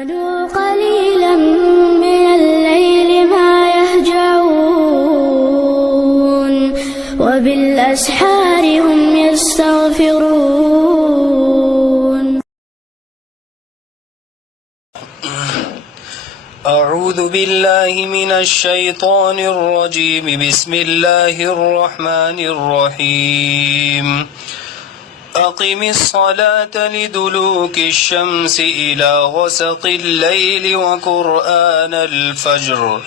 كانوا قليلا من الليل ما يهجعون وبالأسحار هم يستغفرون. أعوذ بالله من الشيطان الرجيم. بسم الله الرحمن الرحيم. أقم الصلاة لدلوك الشمس إلى غسق الليل وقرآن الفجر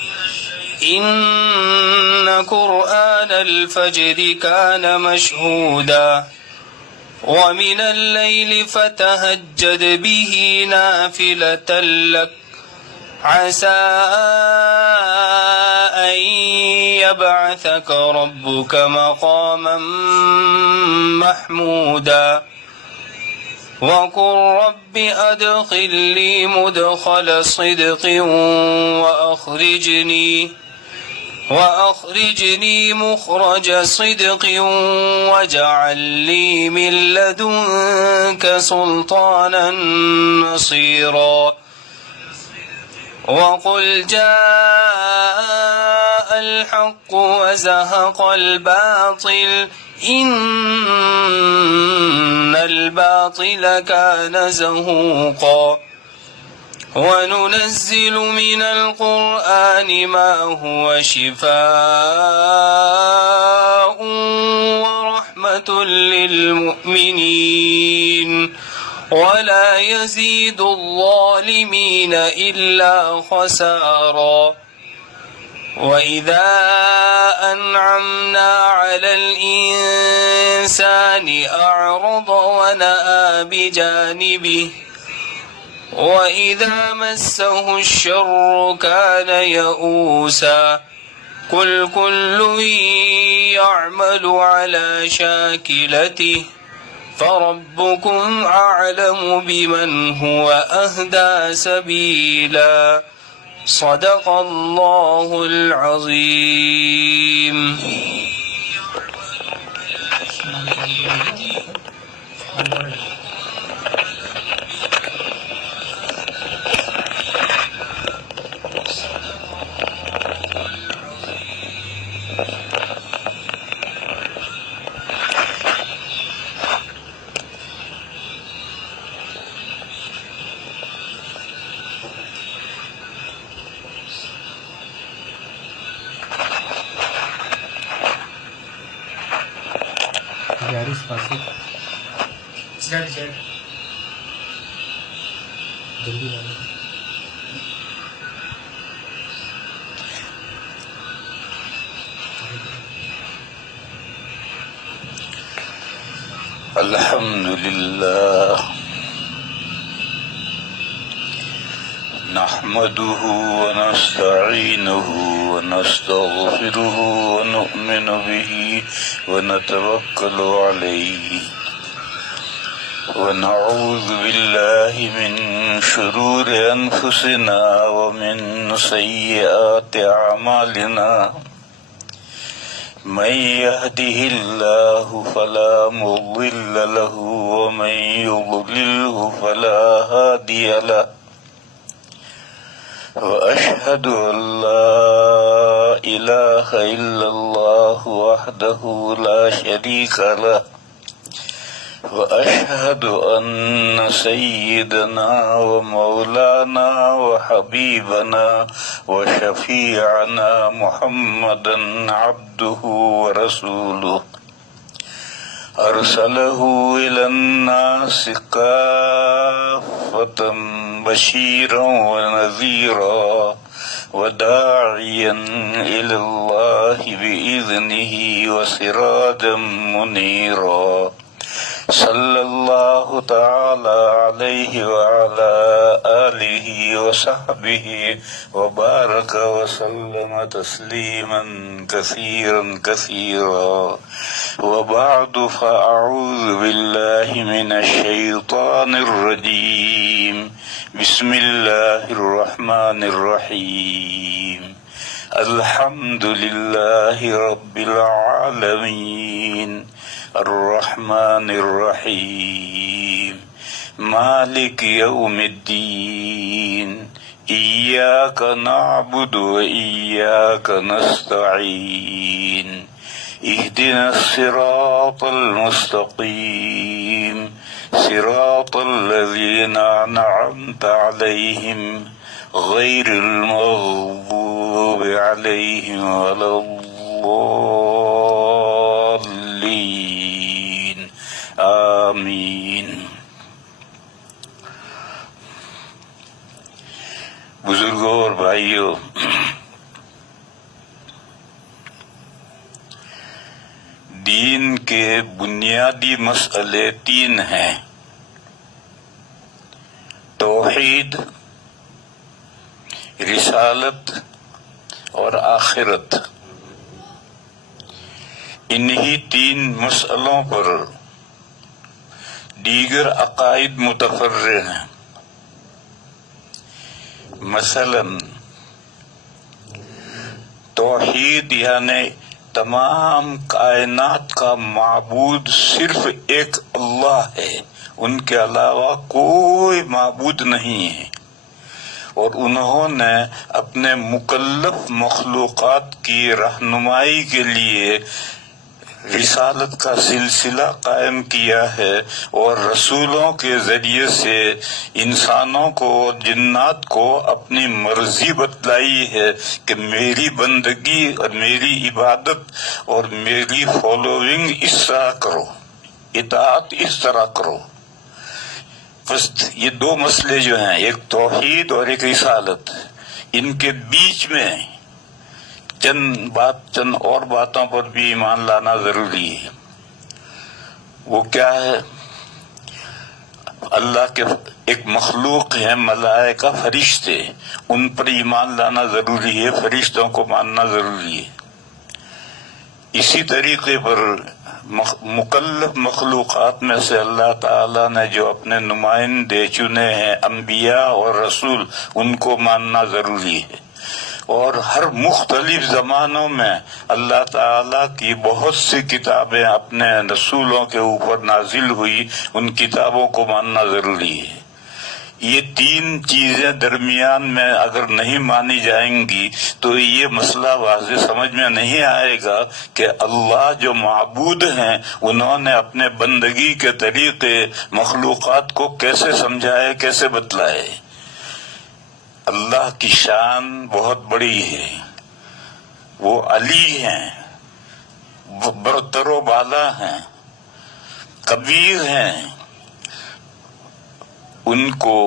إن قرآن الفجر كان مشهودا ومن الليل فتهجد به نافلة لك عسى أن يبعثك ربك مقاما محمودا وقل رب أدخلني مدخل صدق وأخرجني مخرج صدق واجعل لي من لدنك سلطانا نصيرا وقل جاء الحق وزهق الباطل إن الباطل كان زهوقا وننزل من القرآن ما هو شفاء ورحمة للمؤمنين ولا يزيد الظالمين إلا خسارا وإذا أنعمنا على الإنسان أعرض ونأى بجانبه وإذا مسه الشر كان يئوسا قل كل يعمل على شاكلته فربكم أعلم بمن هو أهدى سبيلا صدق الله العظيم. الحمد لله نحمده ونستعينه ونستغفره ونؤمن به ونتوكل عليه ونعوذ بالله من شرور أنفسنا ومن سيئات أعمالنا من يهده الله فلا مضل له ومن يضلله فلا هادي له وأشهد أن لا إله إلا الله وحده لا شريك له وأشهد أن سيدنا ومولانا وحبيبنا وشفيعنا محمدا عبده ورسوله أرسله إلى الناس كافة بشيرا ونذيرا وداعيا إلى الله بإذنه وسراجا منيرا صلى الله تعالى عليه وعلى آله وصحبه وبارك وسلم تسليما كثيرا كثيرا وبعد فأعوذ بالله من الشيطان الرجيم بسم الله الرحمن الرحيم الحمد لله رب العالمين الرحمن الرحيم مالک یوم الدین ایاک نعبد و ایاک نستعین اهدنا الصراط المستقیم صراط الذین انعمت علیہم غیر المغضوب علیہم ولا الضالین آمین۔ بزرگوں اور بھائیوں، دین کے بنیادی مسئلے تین ہیں: توحید، رسالت اور آخرت۔ انہی تین مسئلوں پر دیگر عقائد متفرع ہیں۔ مثلا توحید یعنی تمام کائنات کا معبود صرف ایک اللہ ہے، ان کے علاوہ کوئی معبود نہیں ہے، اور انہوں نے اپنے مکلف مخلوقات کی رہنمائی کے لیے رسالت کا سلسلہ قائم کیا ہے، اور رسولوں کے ذریعے سے انسانوں کو، جنات کو اپنی مرضی بتلائی ہے کہ میری بندگی اور میری عبادت اور میری فالوئنگ اس طرح کرو، اطاعت اس طرح کرو۔ بس یہ دو مسئلے جو ہیں، ایک توحید اور ایک رسالت، ان کے بیچ میں چند اور باتوں پر بھی ایمان لانا ضروری ہے۔ وہ کیا ہے؟ اللہ کے ایک مخلوق ہے ملائکہ، فرشتے، ان پر ایمان لانا ضروری ہے، فرشتوں کو ماننا ضروری ہے۔ اسی طریقے پر مکلف مخلوقات میں سے اللہ تعالیٰ نے جو اپنے نمائندے چنے ہیں، انبیاء اور رسول، ان کو ماننا ضروری ہے۔ اور ہر مختلف زمانوں میں اللہ تعالیٰ کی بہت سی کتابیں اپنے رسولوں کے اوپر نازل ہوئی، ان کتابوں کو ماننا ضروری ہے۔ یہ تین چیزیں درمیان میں اگر نہیں مانی جائیں گی تو یہ مسئلہ واضح سمجھ میں نہیں آئے گا کہ اللہ جو معبود ہیں انہوں نے اپنے بندگی کے طریقے مخلوقات کو کیسے سمجھائے، کیسے بتلائے۔ اللہ کی شان بہت بڑی ہے، وہ علی ہیں، برتر و بالا ہیں، کبیر ہیں، ان کو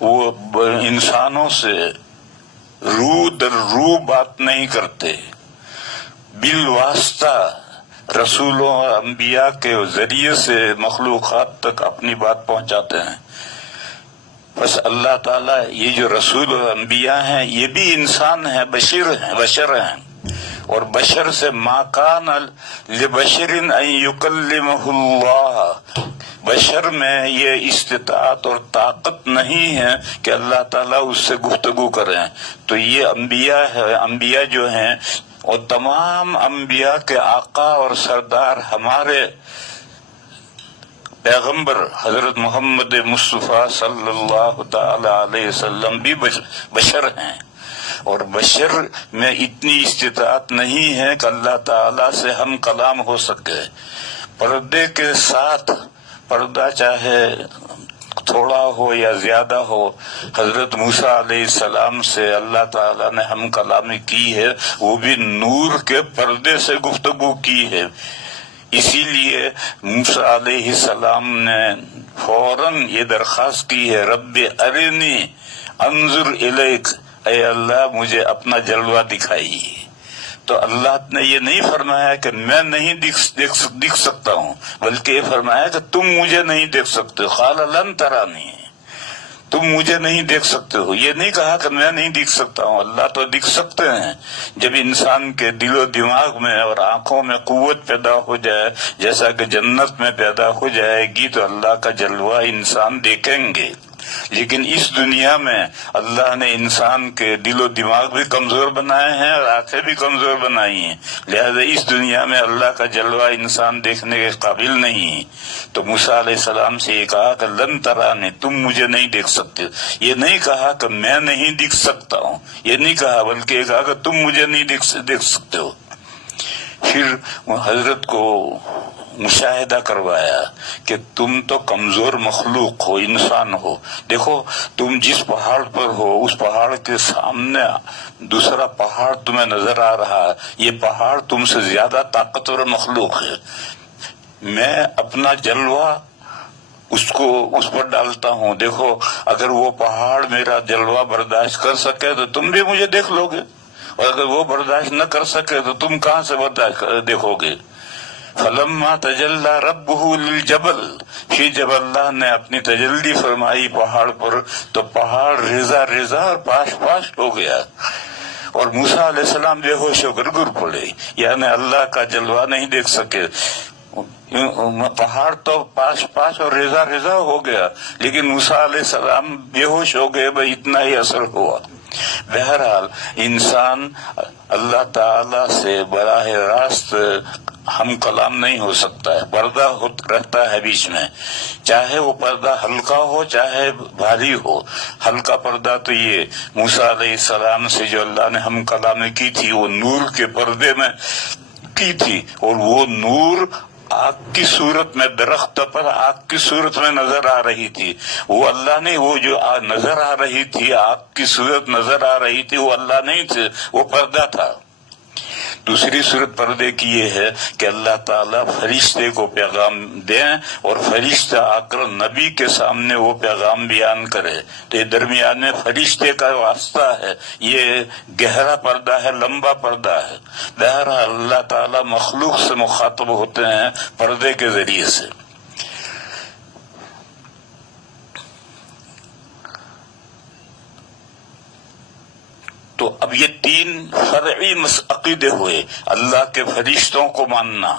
وہ انسانوں سے رو در رو بات نہیں کرتے، بالواسطہ رسولوں اور انبیاء کے ذریعے سے مخلوقات تک اپنی بات پہنچاتے ہیں۔ بس اللہ تعالیٰ یہ جو رسول اور انبیاء ہیں یہ بھی انسان ہیں، بشر ہیں، اور بشر سے ما کان لبشر ان یکلمہ اللہ، بشر میں یہ استطاعت اور طاقت نہیں ہے کہ اللہ تعالیٰ اس سے گفتگو کریں۔ تو یہ انبیاء ہے، انبیاء جو ہیں، اور تمام انبیاء کے آقا اور سردار ہمارے پیغمبر حضرت محمد مصطفیٰ صلی اللہ تعالی علیہ وسلم بھی بشر ہیں، اور بشر میں اتنی استطاعت نہیں ہے کہ اللہ تعالیٰ سے ہم کلام ہو سکے۔ پردے کے ساتھ، پردہ چاہے تھوڑا ہو یا زیادہ ہو، حضرت موسیٰ علیہ السلام سے اللہ تعالیٰ نے ہم کلامی کی ہے، وہ بھی نور کے پردے سے گفتگو کی ہے۔ اسی لیے موسیٰ علیہ السلام نے فوراً یہ درخواست کی ہے، رب ارنی انظر الیک، اے اللہ مجھے اپنا جلوہ دکھائیے۔ تو اللہ نے یہ نہیں فرمایا کہ میں نہیں دیکھ سکتا ہوں، بلکہ یہ فرمایا کہ تم مجھے نہیں دیکھ سکتے، قال لن ترانی، تم مجھے نہیں دیکھ سکتے ہو۔ یہ نہیں کہا کہ میں نہیں دیکھ سکتا ہوں، اللہ تو دیکھ سکتے ہیں۔ جب انسان کے دل و دماغ میں اور آنکھوں میں قوت پیدا ہو جائے، جیسا کہ جنت میں پیدا ہو جائے گی، تو اللہ کا جلوہ انسان دیکھیں گے۔ لیکن اس دنیا میں اللہ نے انسان کے دل و دماغ بھی کمزور بنائے ہیں اور آنکھیں بھی کمزور بنائی ہیں، لہذا اس دنیا میں اللہ کا جلوہ انسان دیکھنے کے قابل نہیں۔ تو موسیٰ علیہ السلام سے یہ کہا کہ لن ترانی، تم مجھے نہیں دیکھ سکتے۔ یہ نہیں کہا کہ میں نہیں دیکھ سکتا ہوں، یہ نہیں کہا، بلکہ یہ کہا کہ تم مجھے نہیں دیکھ سکتے ہو۔ پھر حضرت کو مشاہدہ کروایا کہ تم تو کمزور مخلوق ہو، انسان ہو، دیکھو تم جس پہاڑ پر ہو اس پہاڑ کے سامنے دوسرا پہاڑ تمہیں نظر آ رہا ہے، یہ پہاڑ تم سے زیادہ طاقتور مخلوق ہے، میں اپنا جلوہ اس پر ڈالتا ہوں، دیکھو اگر وہ پہاڑ میرا جلوہ برداشت کر سکے تو تم بھی مجھے دیکھ لو گے، اور اگر وہ برداشت نہ کر سکے تو تم کہاں سے برداشت دیکھو گے۔ فلما تجلی ربہ للجبل، پھر جب اللہ نے اپنی تجلی فرمائی پہاڑ پر تو پہاڑ ریزہ ریزہ اور پاش پاش ہو گیا، اور موسیٰ علیہ السلام بے ہوش ہو کر گر پڑے، یعنی اللہ کا جلوہ نہیں دیکھ سکے۔ پہاڑ تو پاش پاش اور ریزہ ریزہ ہو گیا، لیکن موسیٰ علیہ السلام بے ہوش ہو گئے، بھائی اتنا ہی اثر ہوا۔ بہرحال انسان اللہ تعالی سے براہ راست ہم کلام نہیں ہو سکتا ہے، پردہ رہتا ہے بیچ میں، چاہے وہ پردہ ہلکا ہو چاہے بھاری ہو۔ ہلکا پردہ تو یہ موسیٰ علیہ السلام سے جو اللہ نے ہم کلامی کی تھی وہ نور کے پردے میں کی تھی، اور وہ نور آگ کی صورت میں، درخت پر آگ کی صورت میں نظر آ رہی تھی، وہ اللہ نہیں، وہ جو نظر آ رہی تھی آگ کی صورت نظر آ رہی تھی وہ اللہ نہیں تھے، وہ پردہ تھا۔ دوسری صورت پردے کی یہ ہے کہ اللہ تعالیٰ فرشتے کو پیغام دیں اور فرشتہ آ کر نبی کے سامنے وہ پیغام بیان کرے، تو یہ درمیان میں فرشتے کا واسطہ ہے، یہ گہرا پردہ ہے، لمبا پردہ ہے۔ بہرحال اللہ تعالیٰ مخلوق سے مخاطب ہوتے ہیں پردے کے ذریعے سے۔ تو اب یہ تین فرعی عقیدے ہوئے، اللہ کے فرشتوں کو ماننا،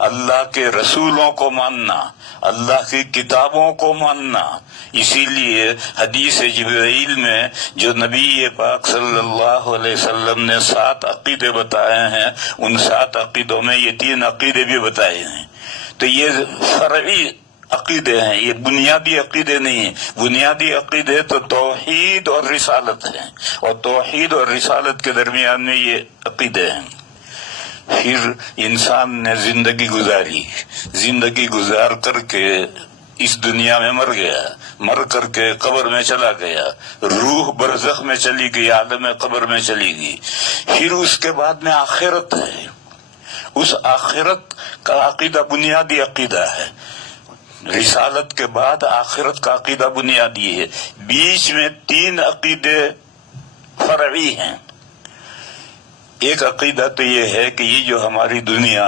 اللہ کے رسولوں کو ماننا، اللہ کی کتابوں کو ماننا۔ اسی لیے حدیث جبرائیل میں جو نبی پاک صلی اللہ علیہ وسلم نے 7 عقیدے بتائے ہیں، ان 7 عقیدوں میں یہ 3 عقیدے بھی بتائے ہیں۔ تو یہ فرعی عقیدے ہیں، یہ بنیادی عقیدے نہیں ہیں۔ بنیادی عقیدے تو توحید اور رسالت ہیں، اور توحید اور رسالت کے درمیان میں یہ عقیدے ہیں۔ پھر انسان نے زندگی گزاری، زندگی گزار کر کے اس دنیا میں مر گیا، مر کر کے قبر میں چلا گیا، روح برزخ میں چلی گئی، عالم قبر میں چلی گئی۔ پھر اس کے بعد میں آخرت ہے، اس آخرت کا عقیدہ بنیادی عقیدہ ہے۔ رسالت کے بعد آخرت کا عقیدہ بنیادی ہے، بیچ میں 3 عقیدے فرعی ہیں۔ ایک عقیدہ تو یہ ہے کہ یہ جو ہماری دنیا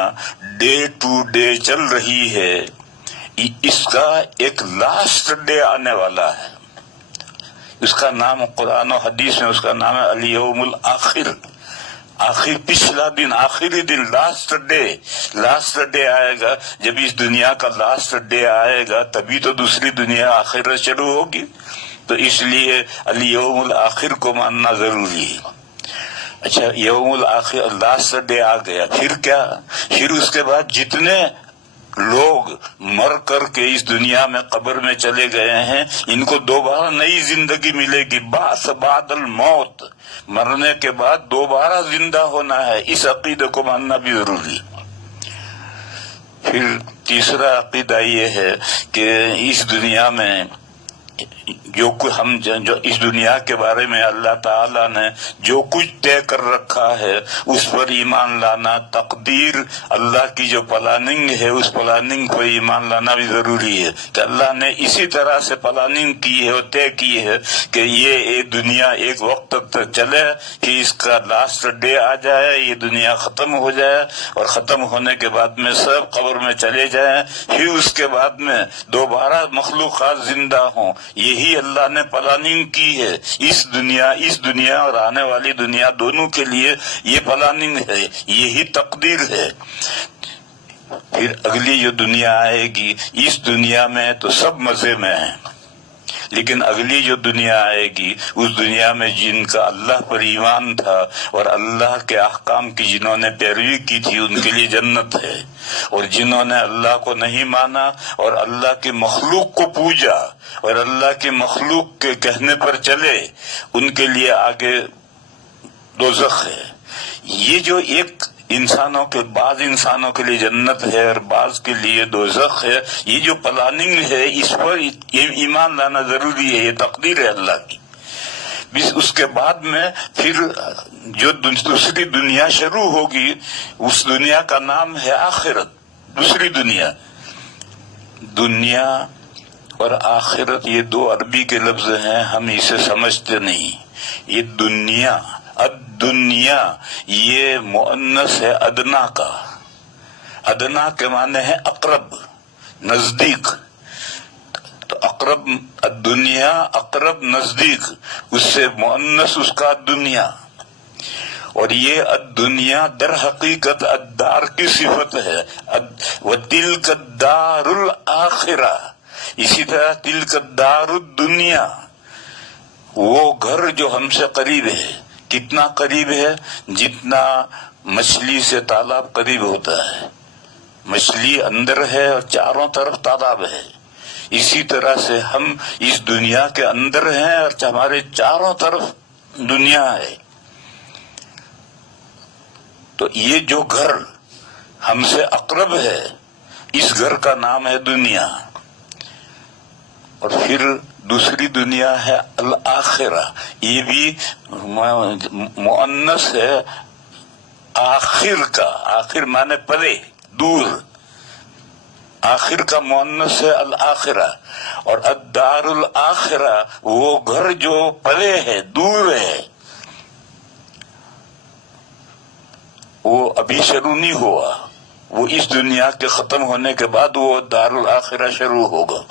ڈے ٹو ڈے چل رہی ہے، اس کا ایک لاسٹ ڈے آنے والا ہے، اس کا نام قرآن و حدیث میں اس کا نام ہے الیوم الآخر، آخر پچھلا دن، آخری دن، لاسٹ ڈے آئے گا۔ جب اس دنیا کا لاسٹ ڈے آئے گا تبھی تو دوسری دنیا آخرت شروع ہوگی، تو اس لیے الیوم الآخر کو ماننا ضروری ہے۔ اچھا، یوم الآخر لاسٹ ڈے آ گیا، پھر کیا؟ پھر اس کے بعد جتنے لوگ مر کر کے اس دنیا میں قبر میں چلے گئے ہیں، ان کو دوبارہ نئی زندگی ملے گی، بعث بعد الموت، مرنے کے بعد دوبارہ زندہ ہونا ہے، اس عقیدے کو ماننا بھی ضروری۔ پھر تیسرا عقیدہ یہ ہے کہ اس دنیا میں جو اس دنیا کے بارے میں اللہ تعالیٰ نے جو کچھ طے کر رکھا ہے اس پر ایمان لانا، تقدیر اللہ کی جو پلاننگ ہے اس پلاننگ پر ایمان لانا بھی ضروری ہے، کہ اللہ نے اسی طرح سے پلاننگ کی ہے اور طے کی ہے کہ یہ دنیا ایک وقت تک چلے، کہ اس کا لاسٹ ڈے آ جائے، یہ دنیا ختم ہو جائے، اور ختم ہونے کے بعد میں سب قبر میں چلے جائیں، پھر اس کے بعد میں دوبارہ مخلوقات زندہ ہوں۔ یہی اللہ نے پلاننگ کی ہے، اس دنیا اور آنے والی دنیا دونوں کے لیے یہ پلاننگ ہے، یہی تقدیر ہے۔ پھر اگلی جو دنیا آئے گی، اس دنیا میں تو سب مزے میں ہیں، لیکن اگلی جو دنیا آئے گی اس دنیا میں جن کا اللہ پر ایمان تھا اور اللہ کے احکام کی جنہوں نے پیروی کی تھی ان کے لیے جنت ہے، اور جنہوں نے اللہ کو نہیں مانا اور اللہ کی مخلوق کو پوجا اور اللہ کی مخلوق کے کہنے پر چلے ان کے لیے آگے دوزخ ہے۔ یہ جو ایک انسانوں کے بعض انسانوں کے لیے جنت ہے اور بعض کے لیے دوزخ ہے، یہ جو پلاننگ ہے اس پر ایمان لانا ضروری ہے، یہ تقدیر ہے اللہ کی۔ اس کے بعد میں پھر جو دوسری دنیا شروع ہوگی اس دنیا کا نام ہے آخرت۔ دوسری دنیا، دنیا اور آخرت یہ دو عربی کے لفظ ہیں، ہم اسے سمجھتے نہیں۔ یہ دنیا، الدنیا یہ مؤنث ہے ادنا کا، ادنا کے معنی ہے اقرب، نزدیک، تو اقرب الدنیا، اقرب نزدیک، اس سے مؤنث اس کا دنیا۔ اور یہ الدنیا در حقیقت الدار کی صفت ہے، وَتِلْكَ الدَّارُ الْآخِرَةُ، اسی طرح تِلْكَ الدَّارُ الدُّنْيَا، وہ گھر جو ہم سے قریب ہے۔ کتنا قریب ہے؟ جتنا مچھلی سے تالاب قریب ہوتا ہے، مچھلی اندر ہے اور چاروں طرف تالاب ہے، اسی طرح سے ہم اس دنیا کے اندر ہیں اور ہمارے چاروں طرف دنیا ہے۔ تو یہ جو گھر ہم سے اقرب ہے اس گھر کا نام ہے دنیا۔ اور پھر دوسری دنیا ہے الآخرہ، یہ بھی مؤنث ہے آخر کا، آخر معنی پرے، دور، آخر کا مؤنث ہے الآخرہ۔ اور الدار الآخرہ وہ گھر جو پرے ہے، دور ہے، وہ ابھی شروع نہیں ہوا، وہ اس دنیا کے ختم ہونے کے بعد وہ دار الآخرہ شروع ہوگا۔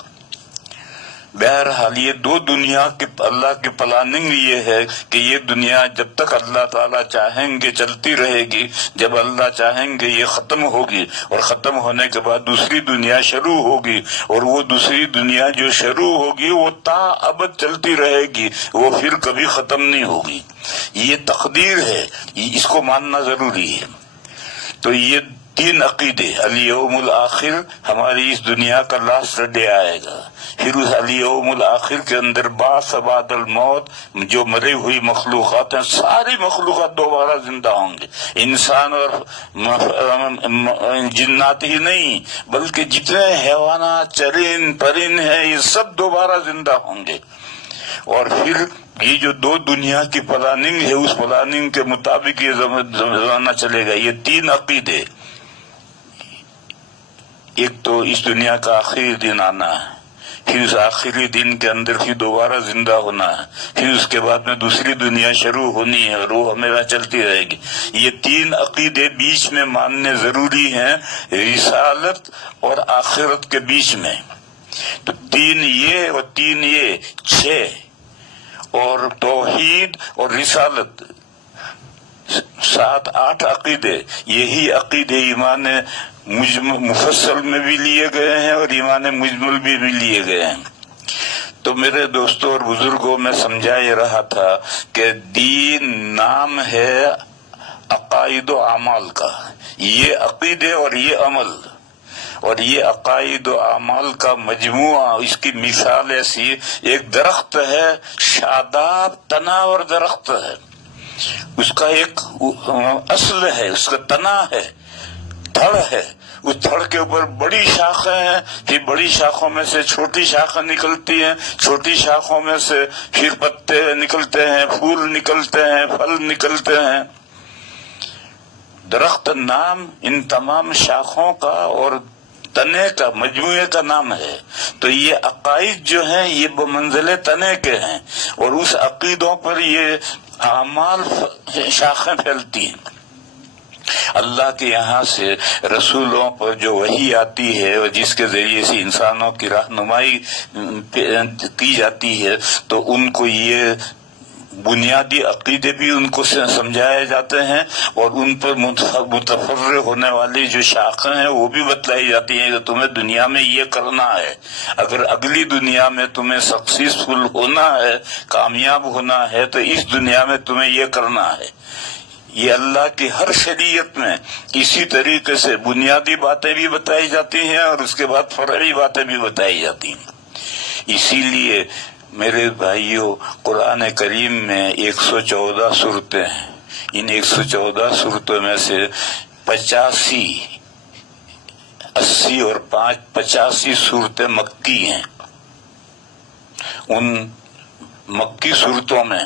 بہرحال یہ دو دنیا کی اللہ کی پلاننگ یہ ہے کہ یہ دنیا جب تک اللہ تعالیٰ چاہیں گے چلتی رہے گی، جب اللہ چاہیں گے یہ ختم ہوگی، اور ختم ہونے کے بعد دوسری دنیا شروع ہوگی، اور وہ دوسری دنیا جو شروع ہوگی وہ تا ابد چلتی رہے گی، وہ پھر کبھی ختم نہیں ہوگی۔ یہ تقدیر ہے، اس کو ماننا ضروری ہے۔ تو یہ تین عقیدے، الیوم الآخر ہماری اس دنیا کا لاسٹ ڈے آئے گا، پھر اس الیوم الآخر کے اندر بعث بعد الموت، جو مرے ہوئی مخلوقات ہیں ساری مخلوقات دوبارہ زندہ ہوں گے، انسان اور جنات ہی نہیں بلکہ جتنے حیوانات چرند پرند ہیں یہ سب دوبارہ زندہ ہوں گے۔ اور پھر یہ جو دو دنیا کی پلاننگ ہے اس پلاننگ کے مطابق یہ زمانہ چلے گا۔ یہ تین عقیدے، ایک تو اس دنیا کا آخری دن آنا ہے، پھر اس آخری دن کے اندر پھر دوبارہ زندہ ہونا ہے، پھر اس کے بعد میں دوسری دنیا شروع ہونی ہے اور وہ ہمیشہ چلتی رہے گی۔ یہ تین عقیدے بیچ میں ماننے ضروری ہیں، رسالت اور آخرت کے بیچ میں۔ تو تین یہ اور تین یہ، 6، اور توحید اور رسالت 7 8 عقیدے۔ یہی عقیدے ایمان مفصل میں بھی لیے گئے ہیں اور ایمان مجمل بھی لیے گئے ہیں۔ تو میرے دوستوں اور بزرگوں میں سمجھا یہ رہا تھا کہ دین نام ہے عقائد و اعمال کا، یہ عقیدے اور یہ عمل، اور یہ عقائد و اعمال کا مجموعہ۔ اس کی مثال ایسی، ایک درخت ہے، شاداب تناور درخت ہے، اس کا ایک اصل ہے، اس کا تنا ہے، تھڑ ہے، اس تھڑ کے اوپر بڑی شاخیں ہیں، پھر بڑی شاخوں میں سے چھوٹی شاخیں نکلتی ہیں، چھوٹی شاخوں میں سے پھر پتے نکلتے ہیں، پھول نکلتے ہیں، پھل نکلتے ہیں۔ درخت نام ان تمام شاخوں کا اور تنے کا مجموعے کا نام ہے۔ تو یہ عقائد جو ہیں یہ بمنزل تنے کے ہیں، اور اس عقیدوں پر یہ اعمال شاخیں پھیلتی ہیں۔ اللہ کے یہاں سے رسولوں پر جو وحی آتی ہے اور جس کے ذریعے سے انسانوں کی رہنمائی کی جاتی ہے، تو ان کو یہ بنیادی عقیدے بھی ان کو سمجھائے جاتے ہیں اور ان پر متفرع ہونے والی جو شاخیں ہیں وہ بھی بتلائی جاتی ہیں کہ تمہیں دنیا میں یہ کرنا ہے، اگر اگلی دنیا میں تمہیں سکسیسفل ہونا ہے، کامیاب ہونا ہے، تو اس دنیا میں تمہیں یہ کرنا ہے۔ یہ اللہ کی ہر شریعت میں اسی طریقے سے بنیادی باتیں بھی بتائی جاتی ہیں اور اس کے بعد فرعی باتیں بھی بتائی جاتی ہیں۔ اسی لیے میرے بھائیوں، قرآن کریم میں 114 صورتیں ہیں، ان 114 صورتوں میں سے 80 اور 85 صورتیں مکی ہیں۔ ان مکی صورتوں میں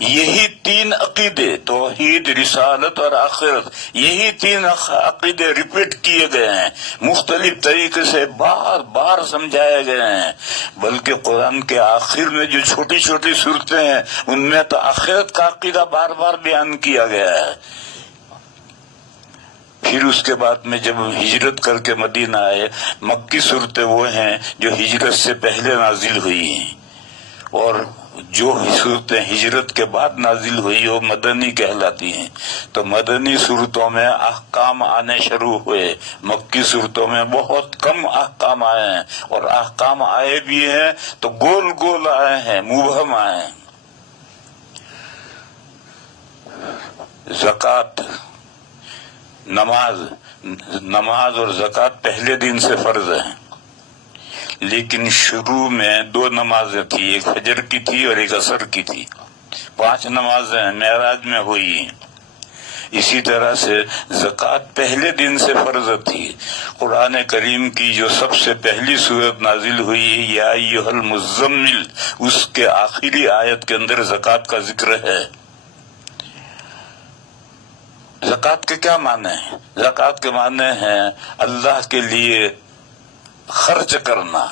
یہی 3 عقیدے، توحید، رسالت اور آخرت، یہی 3 عقیدے ریپیٹ کیے گئے ہیں، مختلف طریقے سے بار بار سمجھائے گئے ہیں۔ بلکہ قرآن کے آخر میں جو چھوٹی چھوٹی صورتیں ہیں ان میں تو آخرت کا عقیدہ بار بار بیان کیا گیا ہے۔ پھر اس کے بعد میں جب ہجرت کر کے مدینہ آئے، مکی صورتیں وہ ہیں جو ہجرت سے پہلے نازل ہوئی ہیں، اور جو صورتیں ہجرت کے بعد نازل ہوئی وہ مدنی کہلاتی ہیں۔ تو مدنی صورتوں میں احکام آنے شروع ہوئے، مکی صورتوں میں بہت کم احکام آئے ہیں، اور احکام آئے بھی ہیں تو گول گول آئے ہیں، مبہم آئے ہیں۔ زکوٰۃ، نماز اور زکوٰۃ پہلے دن سے فرض ہیں، لیکن شروع میں 2 نمازیں تھی، ایک فجر کی تھی اور ایک عصر کی تھی۔ 5 نمازیں معراج میں ہوئی ہیں۔ اسی طرح سے زکوٰۃ پہلے دن سے فرض تھی۔ قرآن کریم کی جو سب سے پہلی سورت نازل ہوئی یا ایھا المزمل، اس کے آخری آیت کے اندر زکوٰۃ کا ذکر ہے۔ زکوٰۃ کے کیا معنی ہیں؟ زکوٰۃ کے معنی ہیں اللہ کے لیے خرچ کرنا۔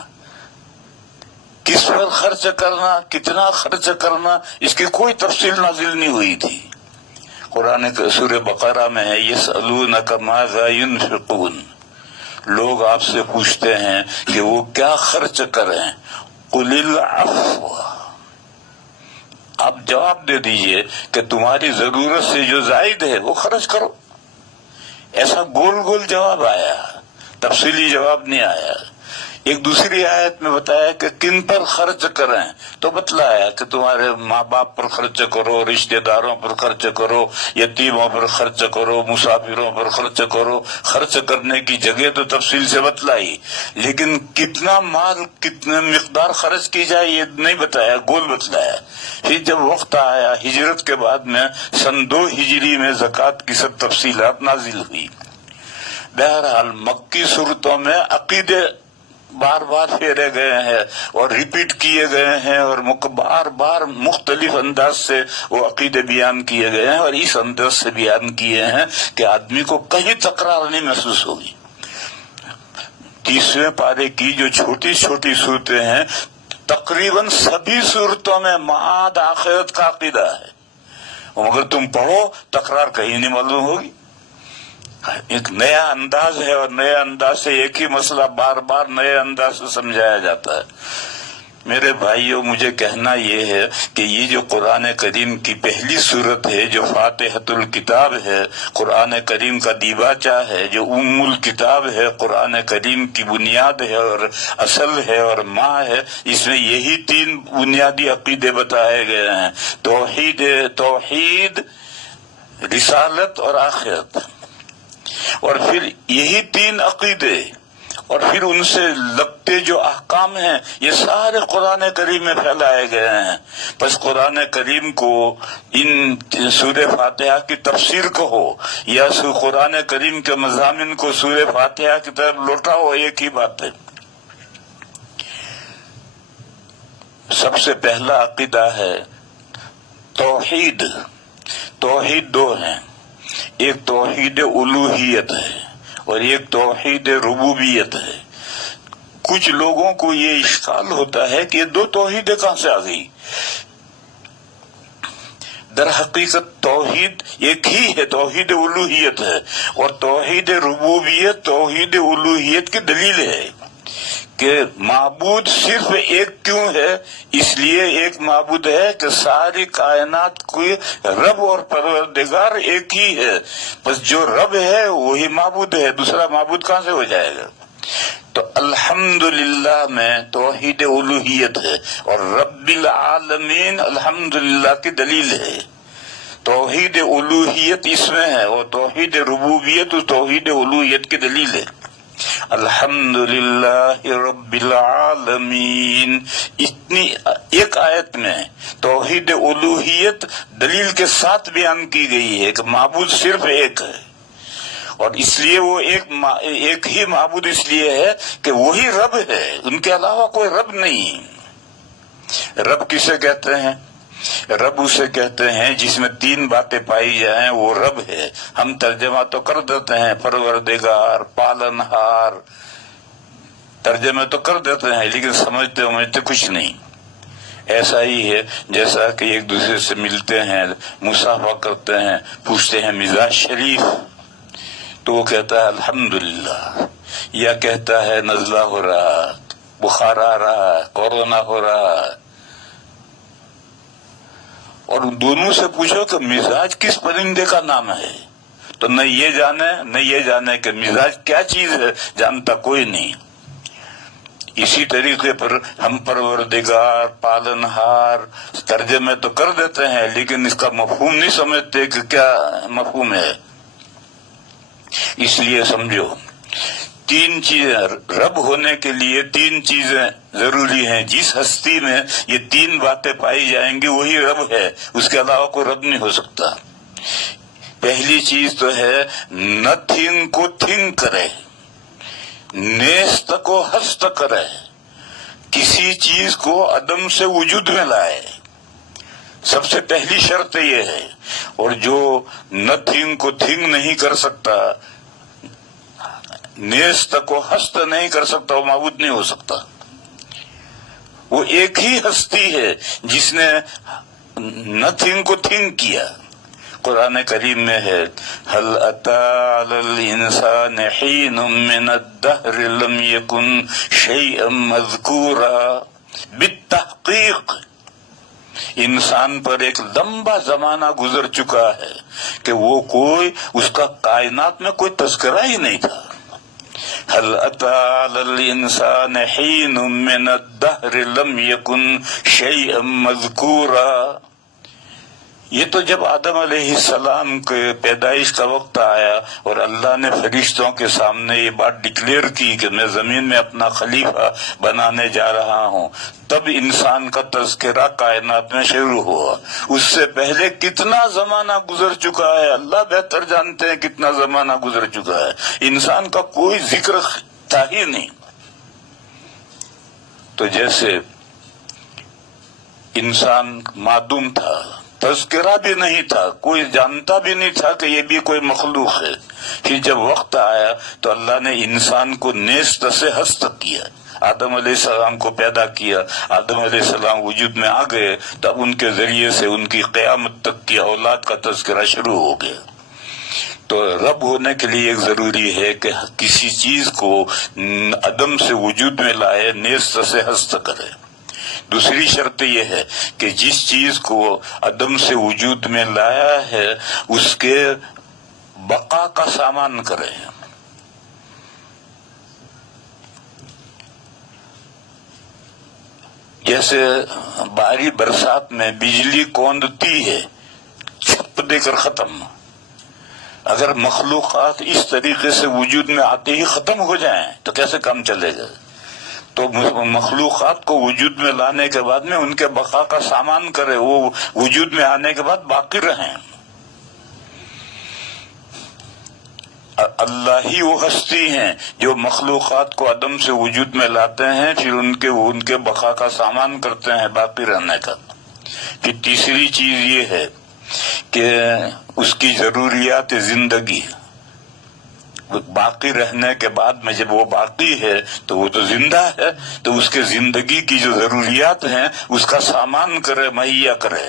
کس پر خرچ کرنا، کتنا خرچ کرنا، اس کی کوئی تفصیل نازل نہیں ہوئی تھی۔ قرآن سورہ بقرہ میں ہے یسألونک ماذا ينفقون، لوگ آپ سے پوچھتے ہیں کہ وہ کیا خرچ کریں، قل العفو، آپ جواب دے دیجئے کہ تمہاری ضرورت سے جو زائد ہے وہ خرچ کرو۔ ایسا گول گول جواب آیا، تفصیلی جواب نہیں آیا۔ ایک دوسری آیت میں بتایا کہ کن پر خرچ کریں، تو بتلایا کہ تمہارے ماں باپ پر خرچ کرو، رشتہ داروں پر خرچ کرو، یتیموں پر خرچ کرو، مسافروں پر خرچ کرو۔ خرچ کرنے کی جگہ تو تفصیل سے بتلائی، لیکن کتنا مال، کتنے مقدار خرچ کی جائے یہ نہیں بتایا، گول بتلایا۔ پھر جب وقت آیا ہجرت کے بعد میں سن 2 ہجری میں زکوٰۃ کی سب تفصیلات نازل ہوئی۔ بہرحال مکی صورتوں میں عقیدے بار بار پھیرے گئے ہیں اور ریپیٹ کیے گئے ہیں، اور بار بار مختلف انداز سے وہ عقیدے بیان کیے گئے ہیں، اور اس انداز سے بیان کیے ہیں کہ آدمی کو کہیں تکرار نہیں محسوس ہوگی۔ 30ویں پارے کی جو چھوٹی چھوٹی صورتیں ہیں، تقریباً سبھی صورتوں میں معاد آخرت کا عقیدہ ہے، مگر تم پڑھو تکرار کہیں نہیں معلوم ہوگی۔ ایک نیا انداز ہے، اور نئے انداز سے ایک ہی مسئلہ بار بار نئے انداز سے سمجھایا جاتا ہے۔ میرے بھائیوں، مجھے کہنا یہ ہے کہ یہ جو قرآن کریم کی پہلی سورت ہے، جو فاتحۃ الکتاب ہے، قرآن کریم کا دیباچہ ہے، جو ام الکتاب ہے، قرآن کریم کی بنیاد ہے اور اصل ہے اور ماں ہے، اس میں یہی 3 بنیادی عقیدے بتائے گئے ہیں، توحید، رسالت اور آخرت۔ اور پھر یہی 3 عقیدے اور پھر ان سے لگتے جو احکام ہیں یہ سارے قرآن کریم میں پھیلائے گئے ہیں۔ پس قرآن کریم کو ان سورہ فاتحہ کی تفسیر کہو یا قرآن کریم کے مضامین کو سورہ فاتحہ کی طرف لوٹاؤ، ایک ہی بات ہے۔ سب سے پہلا عقیدہ ہے توحید۔ توحید 2 ہیں، ایک توحید الوہیت ہے اور ایک توحید ربوبیت ہے۔ کچھ لوگوں کو یہ اشکال ہوتا ہے کہ یہ 2 توحیدیں کہاں سے آ گئی؟ در حقیقت توحید ایک ہی ہے، توحید الوہیت ہے، اور توحید ربوبیت توحید الوہیت کی دلیل ہے۔ کہ معبود صرف ایک کیوں ہے؟ اس لیے ایک معبود ہے کہ ساری کائنات کوئی رب اور پروردگار ایک ہی ہے، بس جو رب ہے وہی معبود ہے، دوسرا معبود کہاں سے ہو جائے گا؟ تو الحمدللہ میں توحید الوہیت ہے، اور رب العالمین الحمدللہ کی دلیل ہے۔ توحید الوہیت اس میں ہے، اور توحید ربوبیت اس توحید الوہیت کی دلیل ہے۔ الحمدللہ رب العالمین، اتنی ایک آیت میں توحید الوہیت دلیل کے ساتھ بیان کی گئی ہے کہ معبود صرف ایک ہے، اور اس لیے وہ ایک ہی معبود اس لیے ہے کہ وہی رب ہے، ان کے علاوہ کوئی رب نہیں۔ رب کسے کہتے ہیں؟ رب اسے کہتے ہیں جس میں تین باتیں پائی جائیں، وہ رب ہے۔ ہم ترجمہ تو کر دیتے ہیں پروردگار، پالنہار، ترجمہ تو کر دیتے ہیں، لیکن سمجھتے کچھ نہیں۔ ایسا ہی ہے جیسا کہ ایک دوسرے سے ملتے ہیں، مصافحہ کرتے ہیں، پوچھتے ہیں مزاج شریف، تو وہ کہتا ہے الحمدللہ، یا کہتا ہے نزلہ ہو رہا، بخار آ رہا، کورونا ہو رہا، اور دونوں سے پوچھو کہ مزاج کس پرندے کا نام ہے، تو نہ یہ جانے کہ مزاج کیا چیز ہے، جانتا کوئی نہیں۔ اسی طریقے پر ہم پروردگار، پالنہار ترجمے تو کر دیتے ہیں، لیکن اس کا مفہوم نہیں سمجھتے کہ کیا مفہوم ہے۔ اس لیے سمجھو، تین چیزیں رب ہونے کے لیے تین چیزیں ضروری ہیں۔ جس ہستی میں یہ تین باتیں پائی جائیں گی وہی رب ہے، اس کے علاوہ کوئی رب نہیں ہو سکتا۔ پہلی چیز تو ہے نتھنگ کو تھنک کرے، نیست کو ہست کرے، کسی چیز کو عدم سے وجود میں لائے، سب سے پہلی شرط یہ ہے۔ اور جو نتھنگ کو تھنک نہیں کر سکتا، نیست کو ہست نہیں کر سکتا، وہ معبود نہیں ہو سکتا۔ وہ ایک ہی ہستی ہے جس نے نتھنگ کو تھنک کیا۔ قرآن کریم میں ہے هل أتى على الإنسان حين من الدهر لم يكن شيئا مذكورا، بالتحقیق انسان پر ایک لمبا زمانہ گزر چکا ہے کہ وہ اس کا کائنات میں کوئی تذکرہ ہی نہیں تھا۔ هل أتى على الإنسان حين من الدهر لم يكن شيئا مذكورا۔ یہ تو جب آدم علیہ السلام کے پیدائش کا وقت آیا اور اللہ نے فرشتوں کے سامنے یہ بات ڈکلیئر کی کہ میں زمین میں اپنا خلیفہ بنانے جا رہا ہوں، تب انسان کا تذکرہ کائنات میں شروع ہوا۔ اس سے پہلے کتنا زمانہ گزر چکا ہے، اللہ بہتر جانتے ہیں کتنا زمانہ گزر چکا ہے، انسان کا کوئی ذکر تھا ہی نہیں۔ تو جیسے انسان معدوم تھا، تذکرہ بھی نہیں تھا، کوئی جانتا بھی نہیں تھا کہ یہ بھی کوئی مخلوق ہے، پھر جب وقت آیا تو اللہ نے انسان کو نیست سے ہست کیا، آدم علیہ السلام کو پیدا کیا، آدم علیہ السلام وجود میں آ گئے، تب ان کے ذریعے سے ان کی قیامت تک کی اولاد کا تذکرہ شروع ہو گیا۔ تو رب ہونے کے لیے ایک ضروری ہے کہ کسی چیز کو عدم سے وجود میں لائے، نیست سے ہست کرے۔ دوسری شرط یہ ہے کہ جس چیز کو عدم سے وجود میں لایا ہے اس کے بقا کا سامان کرے۔ جیسے بھاری برسات میں بجلی کوندتی ہے، چھپ دے کر ختم۔ اگر مخلوقات اس طریقے سے وجود میں آتے ہی ختم ہو جائیں تو کیسے کام چلے گا؟ تو مخلوقات کو وجود میں لانے کے بعد میں ان کے بقا کا سامان کرے، وہ وجود میں آنے کے بعد باقی رہیں۔ اللہ ہی وہ ہستی ہیں جو مخلوقات کو عدم سے وجود میں لاتے ہیں، پھر ان کے بقا کا سامان کرتے ہیں، باقی رہنے کا۔ پھر تیسری چیز یہ ہے کہ اس کی ضروریات زندگی، باقی رہنے کے بعد میں جب وہ باقی ہے تو وہ تو زندہ ہے، تو اس کے زندگی کی جو ضروریات ہیں اس کا سامان کرے، مہیا کرے۔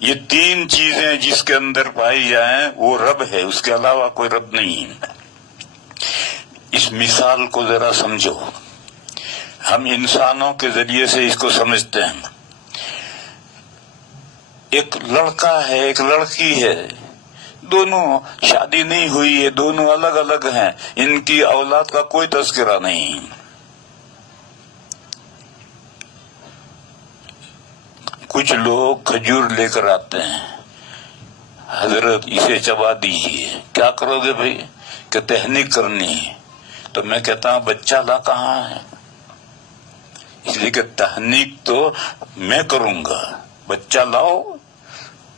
یہ تین چیزیں جس کے اندر پائی جائیں وہ رب ہے، اس کے علاوہ کوئی رب نہیں۔ اس مثال کو ذرا سمجھو، ہم انسانوں کے ذریعے سے اس کو سمجھتے ہیں. ایک لڑکا ہے ایک لڑکی ہے, دونوں شادی نہیں ہوئی ہے, دونوں الگ الگ ہیں, ان کی اولاد کا کوئی تذکرہ نہیں. کچھ لوگ کھجور لے کر آتے ہیں, حضرت اسے چبا دیجیے. کیا کرو گے بھائی؟ کہ تہنیک کرنی ہے. تو میں کہتا ہوں بچہ لا کہاں ہے؟ اس لیے کہ تہنیک تو میں کروں گا, بچہ لاؤ,